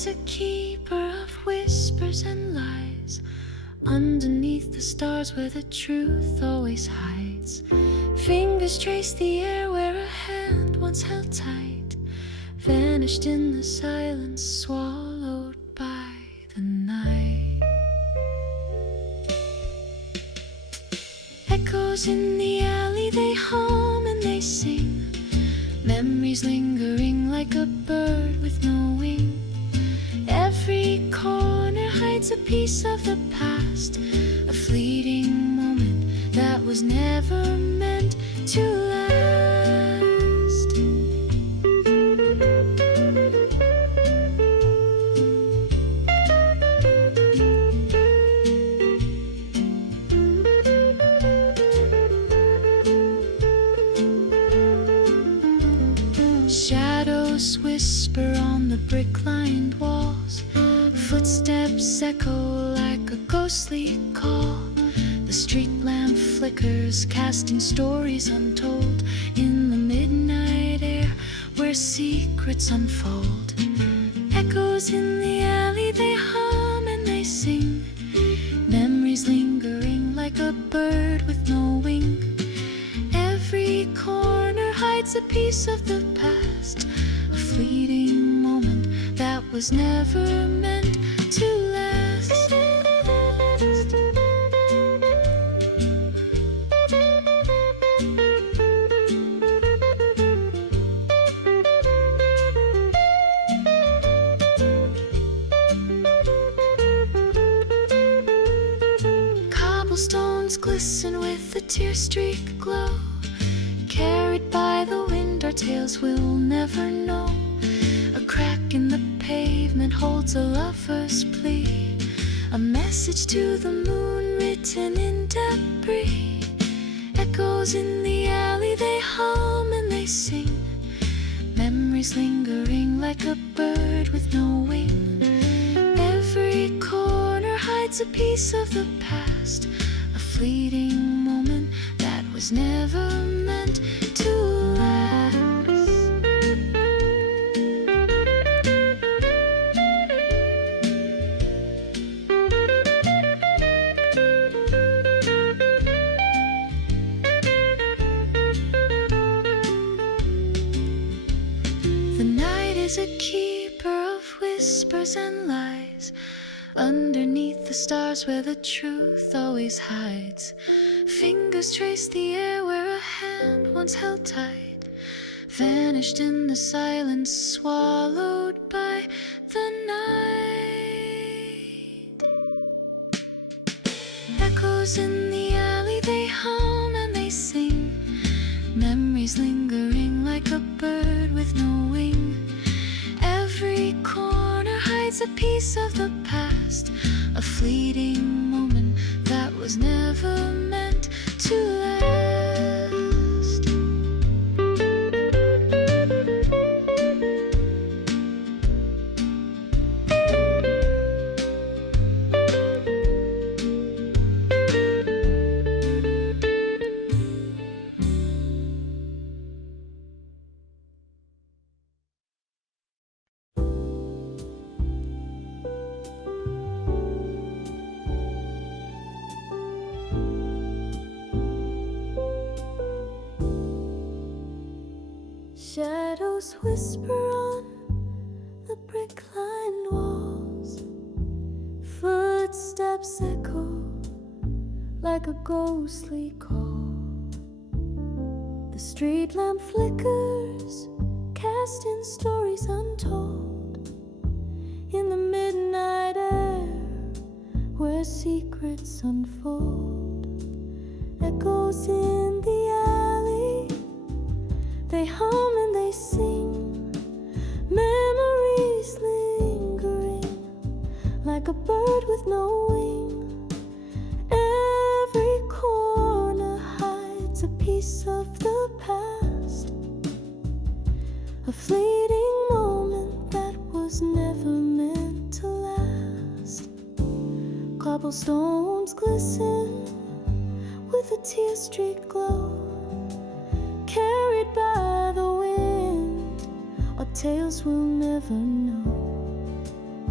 a keeper of whispers and lies, underneath the stars where the truth always hides. Fingers trace the air where a hand once held tight, vanished in the silence, swallowed by the night. Echoes in the alley, they hum and they sing, memories lingering like a bird with no wing. Every corner hides a piece of the past, a fleeting moment that was never meant to last. Shadows whisper on the brick-lined walls, footsteps echo like a ghostly call. The street lamp flickers, casting stories untold in the midnight air where secrets unfold. Echoes in the alley, they hum and they sing, memories lingering like a bird with no wing. Every corner hides a piece of the past, a fleeting moment that was never meant to last. Cobblestones glisten with a tear-streaked glow, carried by the wind, our tales will never know. A crack in the pavement holds a lover's plea, a message to the moon written in debris. Echoes in the alley, they hum and they sing, memories lingering like a bird with no wing. Every corner hides a piece of the past, a fleeting moment that was never meant to last. The night is a keeper of whispers and lies, underneath the stars where the truth always hides. Fingers trace the air where a hand once held tight, vanished in the silence, swallowed by the night. Echoes in the alley, they hum and they sing, memories lingering like a bird with no wing. Every corner hides a piece of the past, a fleeting moment that was never meant to last. Shadows whisper on the brick-lined walls, footsteps echo like a ghostly call. The street lamp flickers, casting stories untold in the midnight air where secrets unfold. Echoes in the alley, they hum and they sing, memories lingering like a bird with no wing. Every corner hides a piece of the past, a fleeting moment that was never meant to last. Cobblestones glisten with a tear-streaked glow, carried by the wind, our tales will never know.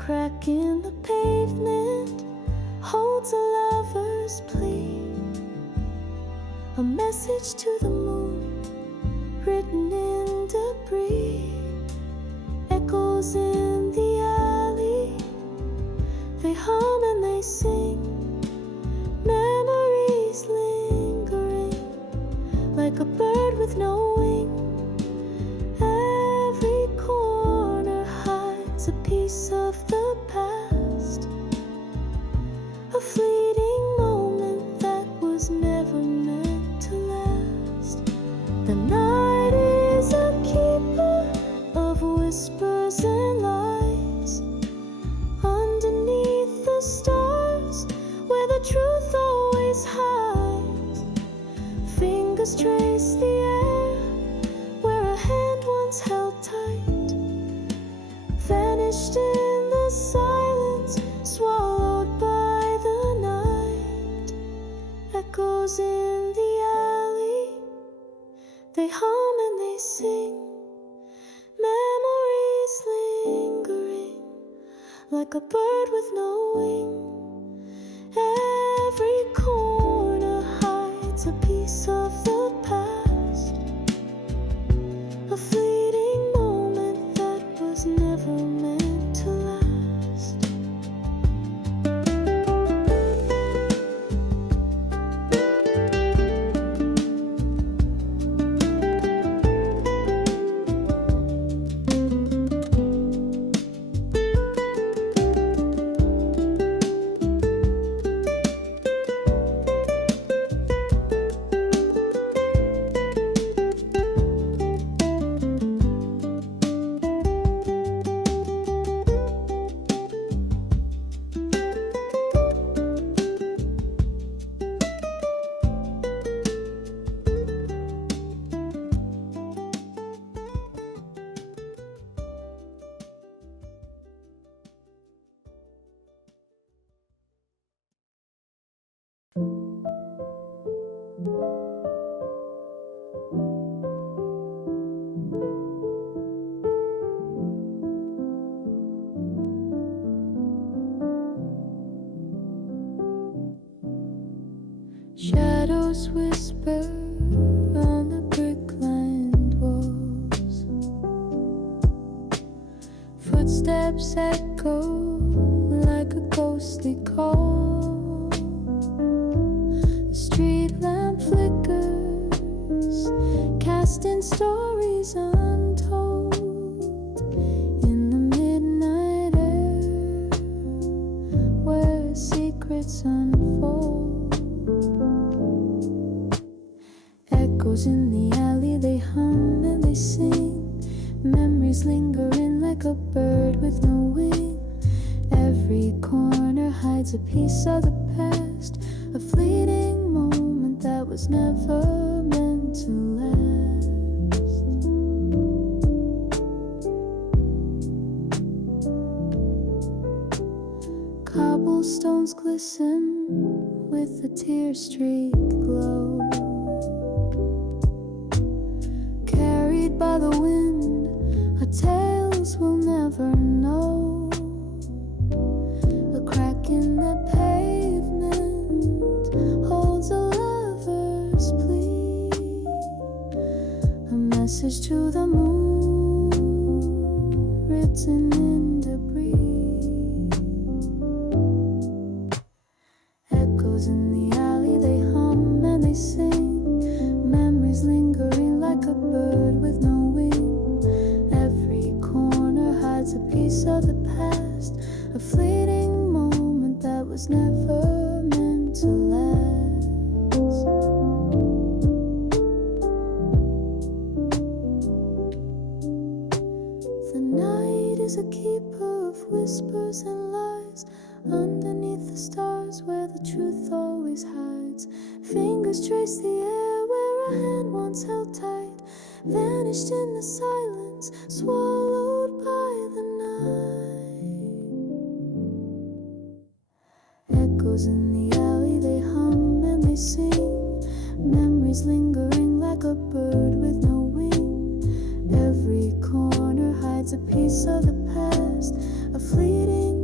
crack in the pavement holds a lover's plea, a message to the moon written in debris, echoes in the alley, they hum and they sing, memories lingering like a bird with no wing. Every corner hides a piece of the past, a fleeting moment that was never meant to last. The night is a keeper of whispers and lies, underneath the stars where the truth always hides. Fingers trace the air where a hand once held tight, vanished in the silence, swallowed by the night. Echoes in the alley, they hum and they sing, memories lingering like a bird with no wing. Every corner hides a piece of the past, a fleeting moment that was never meant to last. Shadows whisper on the brick-lined walls, footsteps echo like a ghostly call. The street lamp flickers, casting stories untold in the midnight air where secrets unfold. Echoes in the alley, they hum and they sing, memories lingering like a bird with no wing. Every corner hides a piece of the past, a fleeting moment that was never meant to last. Cobblestones glisten with a tear-streaked glow, carried by the wind, our tales will never know. A crack in the pavement holds a lover's plea, a message to the moon written in debris. Echoes in the alley, they hum and they sing, memories lingering like a bird with no wing. Every corner hides a piece of the past, a fleeting moment that was never meant to last. The night is a keeper of whispers and lies, underneath the stars where the truth always hides. Fingers trace the air where a hand once held tight, vanished in the silence, swallowed by the night. Echoes in the alley, they hum and they sing, memories lingering like a bird with no wing. Every corner hides a piece of the past, a fleeting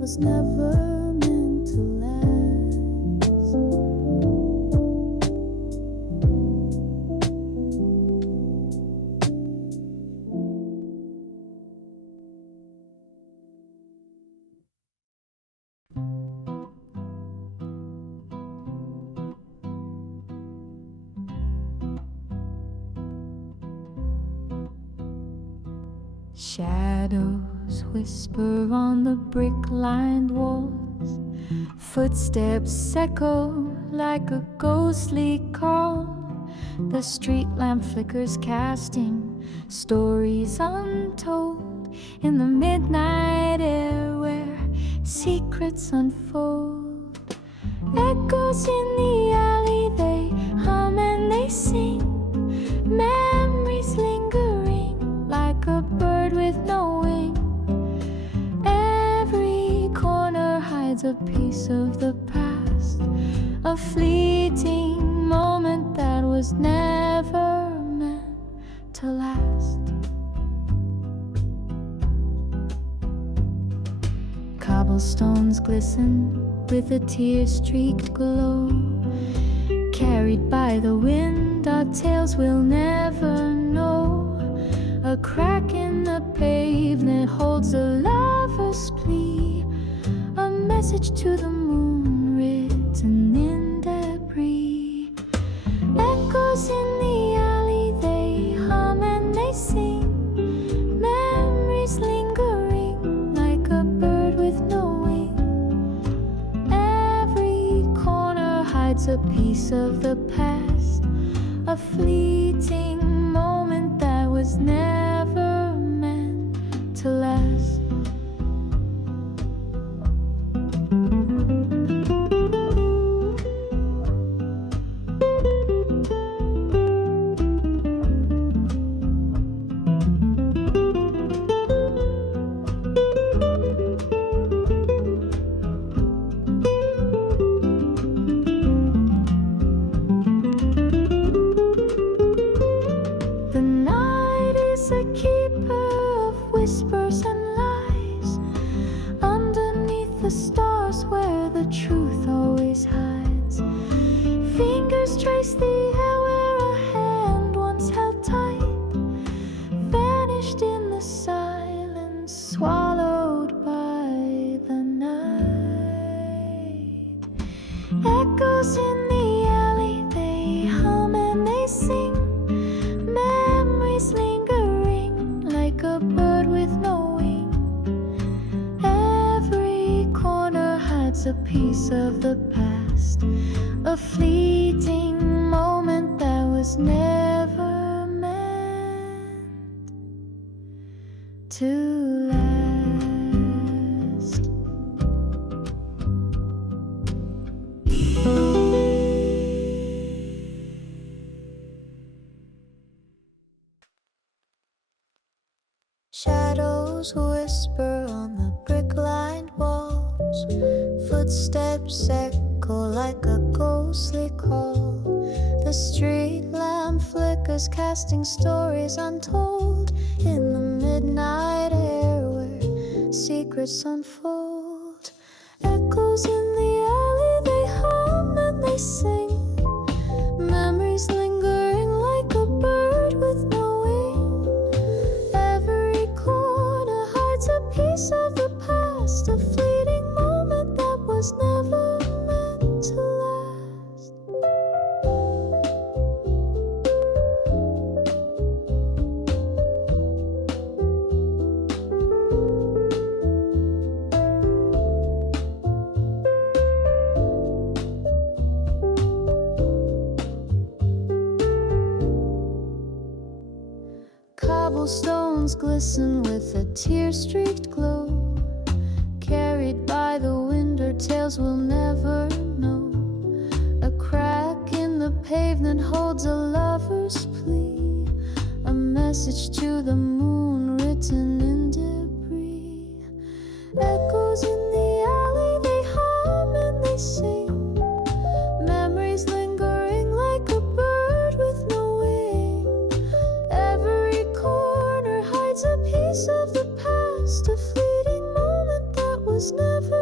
was never meant to last. Shadows whisper on the brick-lined walls. Footsteps echo like a ghostly call. The street lamp flickers, casting stories untold in the midnight air where secrets unfold. Echoes in the alley, they hum and they sing. Memories lingering like a bird with no wing. Every corner hides a piece of the past, a fleeting moment that was never meant to last. Cobblestones glisten with a tear-streaked glow. Carried by the wind, our tales will never know. A crack in the pavement holds a lover's plea, a message to the moon written in debris. Echoes in the alley, they hum and they sing. Memories lingering like a bird with no wing. Every corner hides a piece of the past, a fleeting moment that was never meant to last. Whispers and lies underneath the stars where the truth always hides. Fingers trace the air where a hand once held tight, vanished in the silence, swallowed by the night. Echoes in the alley, they hum and they sing. Memories lingering like a bird with no wing. Every corner hides a piece of the past, a fleeting moment that was never meant to last. Shadows whisper on the brick-lined walls. Footsteps echo like a ghostly call. The street lamp flickers, casting stories untold in the midnight air where secrets unfold. Echoes in the alley, they hum and they sing. Memories lingering like a bird with no wing. Every corner hides a piece of the past, a fleeting moment that was never meant to last. Cobblestones glisten with a tear-streaked glow. Carried by the wind, our tales will never know. A crack in the pavement holds a lover's plea, a message to the moon written in debris. Echoes in the alley, they hum and they sing. Memories lingering like a bird with no wing. Every corner hides a piece of the past, a fleeting moment that was never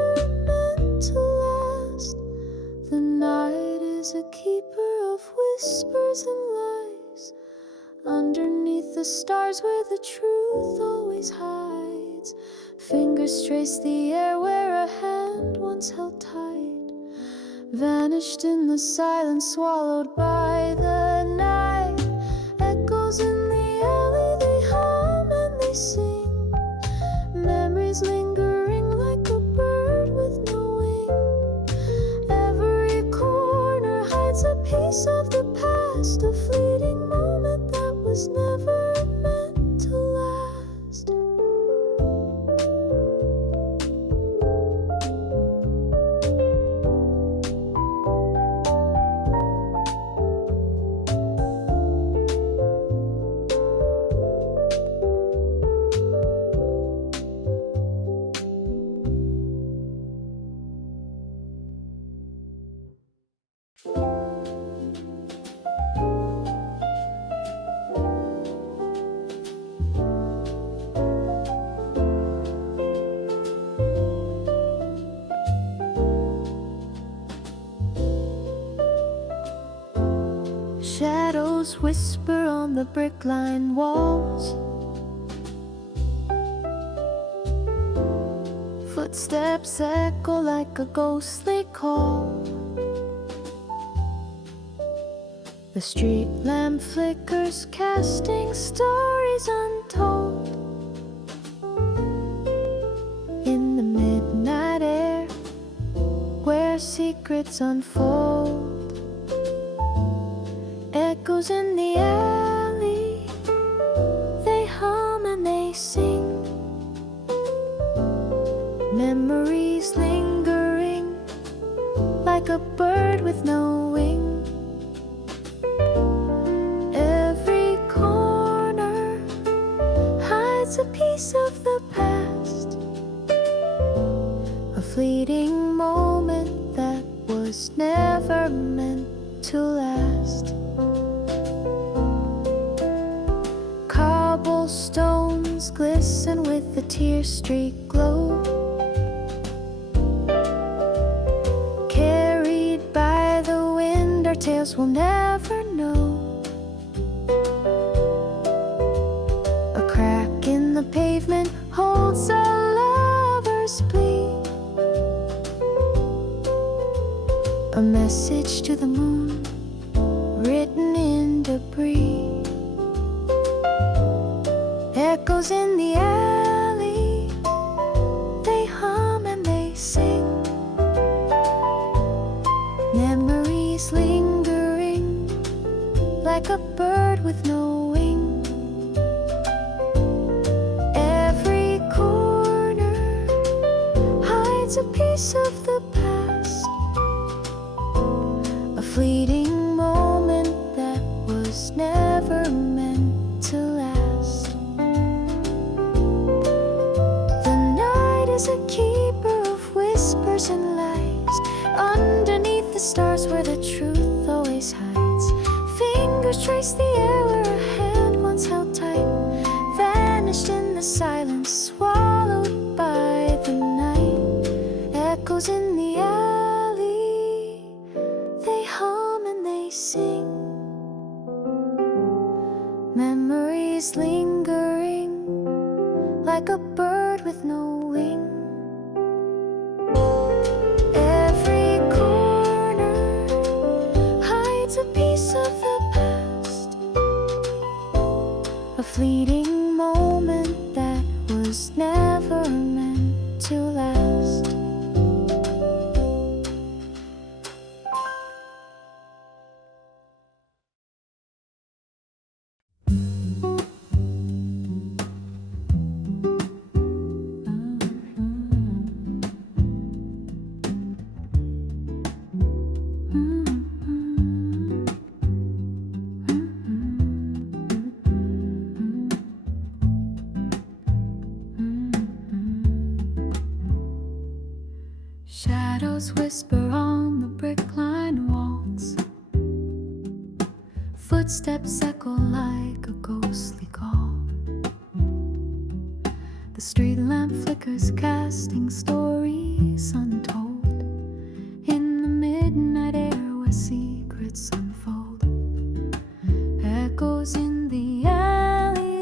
the stars where the truth always hides. Fingers trace the air where a hand once held tight, vanished in the silence, swallowed by the night. Echoes in the alley, they hum and they sing. Memories lingering like a bird with no wing. Every corner hides a piece of the past, a fleeting moment that was never meant to last. Shadows whisper on the brick-lined walls. Footsteps echo like a ghostly call. The street lamp flickers, casting stories untold. In the midnight air, where secrets unfold. Echoes in the alley, they hum and they sing. Memories lingering like a bird with no wing. Every corner hides a piece of the past, a fleeting moment that was never meant to last. Cobblestones glisten with the tear-streaked glow, carried by the wind, our tales will never know. A crack in the pavement holds a lover's plea, a message to the moon written in debris. Echoes in the alley, they hum and they sing. Memories lingering like a bird with no wing. Every corner hides a piece of the past, a fleeting moment that was never meant to last. The night is a keeper of whispers and lies. Underneath the stars where the truth always hides. Fingers trace the air where a hand once held tight, vanished in the silence, swallowed by the night. Echoes in the alley, they hum and they sing. Memories lingering like a bird with no wing. Every corner hides a piece of the past, a fleeting moment that was never meant to last. Shadows whisper on the brick-lined walls. Footsteps echo like a ghostly call. The street lamp flickers, casting stories untold. In the midnight air where secrets unfold. Echoes in the alley,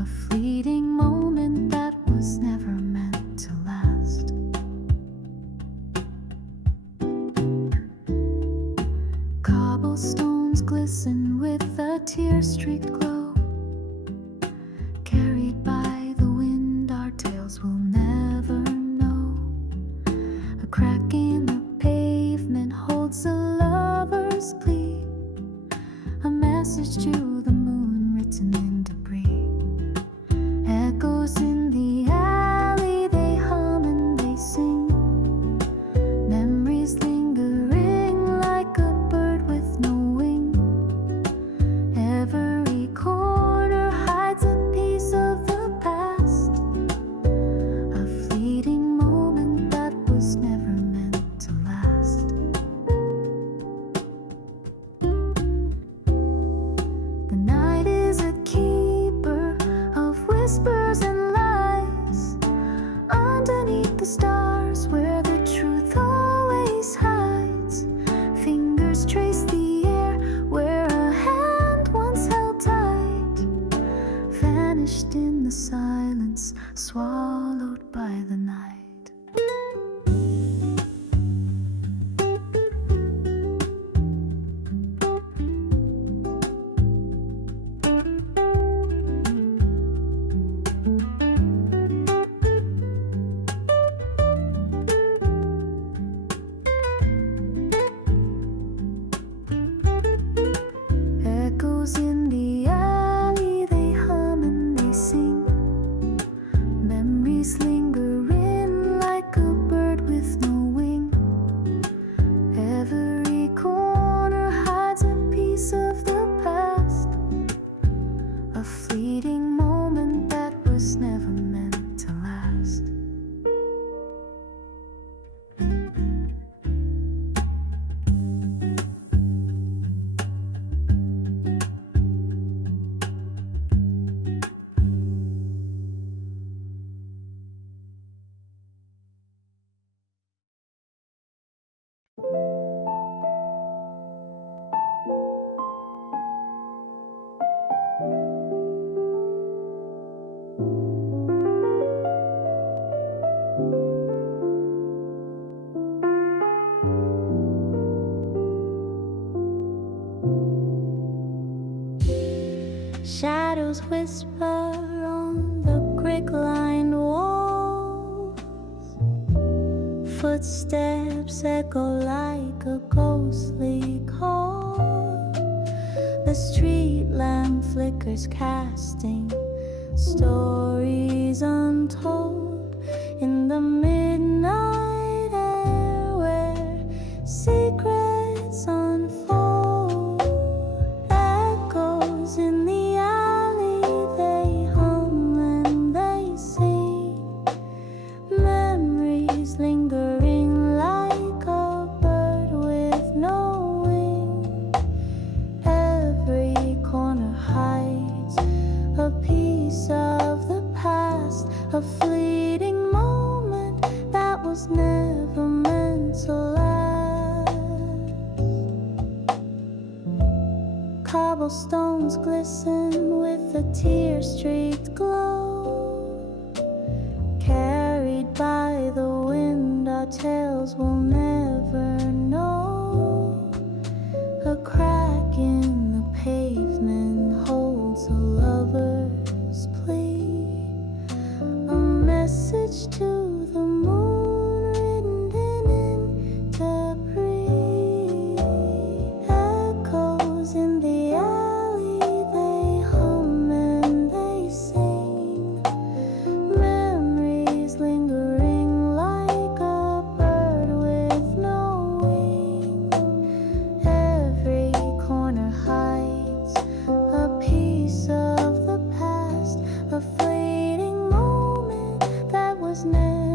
A fleeting moment that was never meant to last. Cobblestones glisten with a tear-streaked glow. Carried by the wind, our tales will never know. A crack in the pavement holds a lover's plea, a message to the moon written in debris. Echoes in the alley, they hum and they sing. Memories lingering like a bird with no wing. Every corner hides a piece of the past, a fleeting moment that was never meant to last. The night is a keeper of whispers and lies. Underneath the stars where the truth always hides, fingers trace the air where a hand once held tight, vanished in the silence, swallowed by the night. Echoes in the alley, they hum and they sing. Memories lingering like a bird with no wing. Every corner hides a piece of the past, a fleeting moment that was never meant to last. Shadows whisper on the brick-lined walls. Footsteps echo like a ghostly call. The street lamp flickers, casting stories untold in the midnight air where secrets unfold. Echoes in the alley, they hum and they sing. Memories lingering like a bird with no wing. Every corner hides a piece of the past, a fleeting moment that was never meant to last. Cobblestones glisten with a tear-streaked glow. Carried by the wind, our tales will never know. A crack in the pavement holds a lover's plea, a message to the moon written in debris. Echoes in the alley, they hum and they sing. Memories lingering like a bird with no wing. Every corner hides a piece of the past, a fleeting moment that was never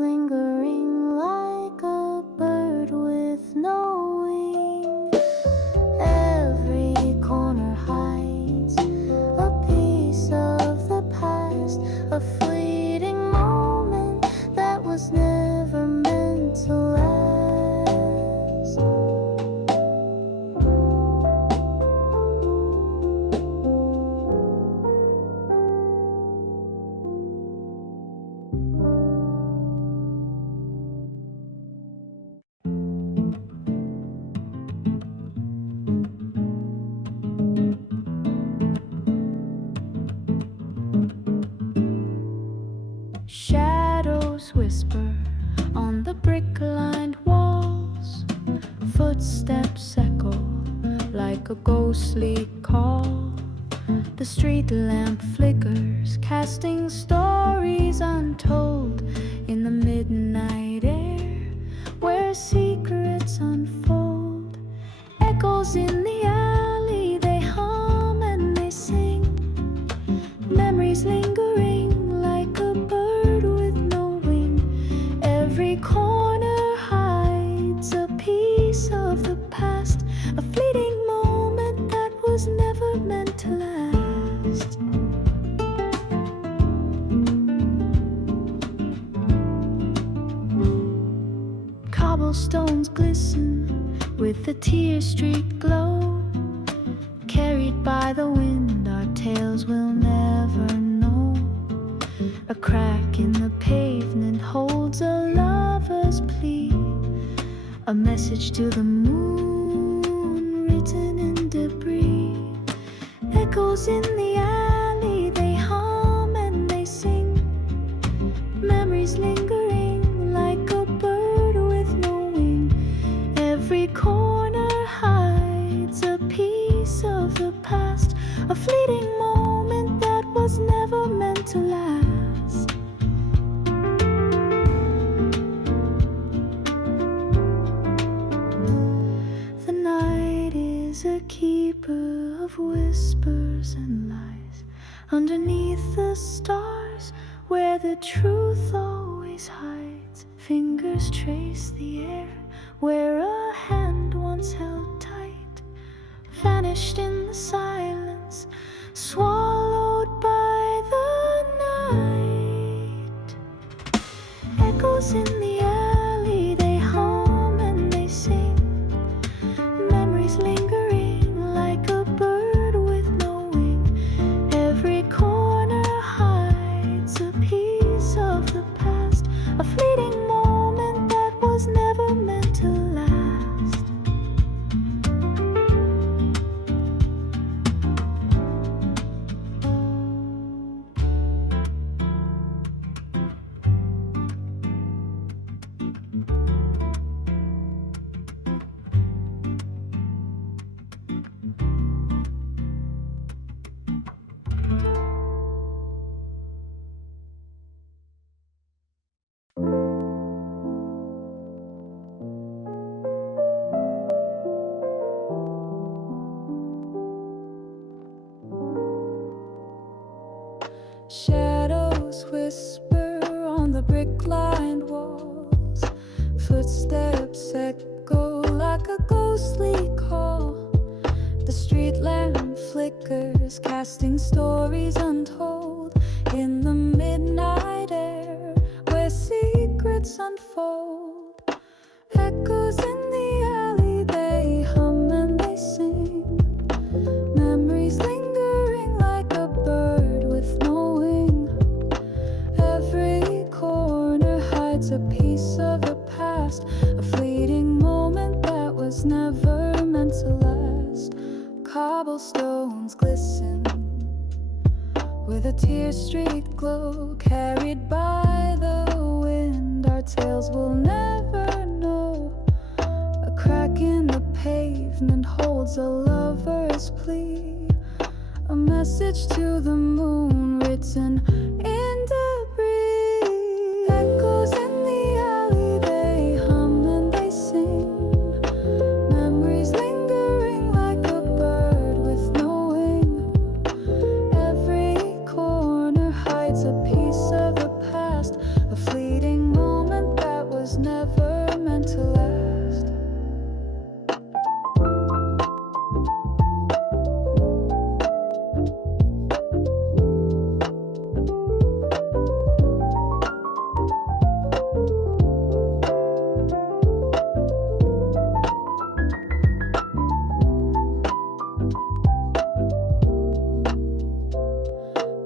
lingering like a bird with no wing. Every corner hides a piece of the past, a fleeting moment that was never meant to last. Shadows whisper on the brick-lined walls. Footsteps echo like a ghostly call. The street lamp flickers, casting stories untold in the midnight air, where secrets unfold. Echoes in the alley, they hum and they sing. Memories lingering like a bird with no wing. Every corner hides a piece of the past, a fleeting moment that was never meant to last. Cobblestones glisten with the tear-streaked glow. Carried by the wind, our tales will never know. A crack in the pavement holds a lover's plea, a message to the moon written in debris. Echoes in the alley, they hum and they sing. Memories lingering like a bird with no wing. Every corner hides a piece of the past, a fleeting moment that was never meant to last. The night is a keeper of whispers and lies. Underneath the stars, where the truth always hides, fingers trace the air where a hand once held tight, vanished in the silence, swallowed by the night. Echoes in the alley, they hum and they sing. Memories lingering like a bird with no wing. Every corner hides a piece of the past, a fleeting moment that was never meant to last. Shadows whisper on the brick-lined walls. Footsteps echo like a ghostly call. The street lamp flickers, casting stories untold in the midnight air, where secrets unfold. Echoes in the alley, they hum and they sing. Memories lingering like a bird with no wing. Every corner hides a piece of the past, a fleeting moment that was never meant to last. Cobblestones glisten with a tear-streaked glow, carried by the wind. Our tales will never know. A crack in the pavement holds a lover's plea, a message to the moon written in debris. Echoes in the alley, they hum and they sing. Memories lingering like a bird with no wing. Every corner hides a piece of the past, a fleeting moment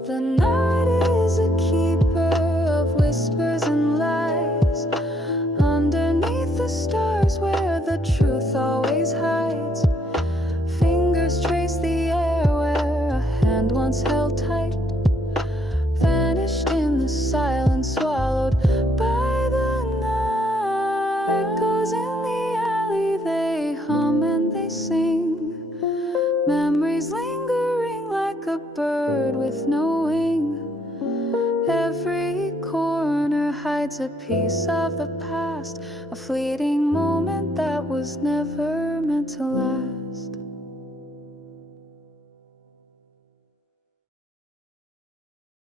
The night is a keeper of whispers and lies. Underneath the stars where the truth always hides. Fingers trace the air where a hand once held tight. Vanished in the silence, swallowed by the night. Echoes in the alley, they hum and they sing. Memories lingering like a bird with no wing. Every corner hides a piece of the past, a fleeting moment that was never meant to last.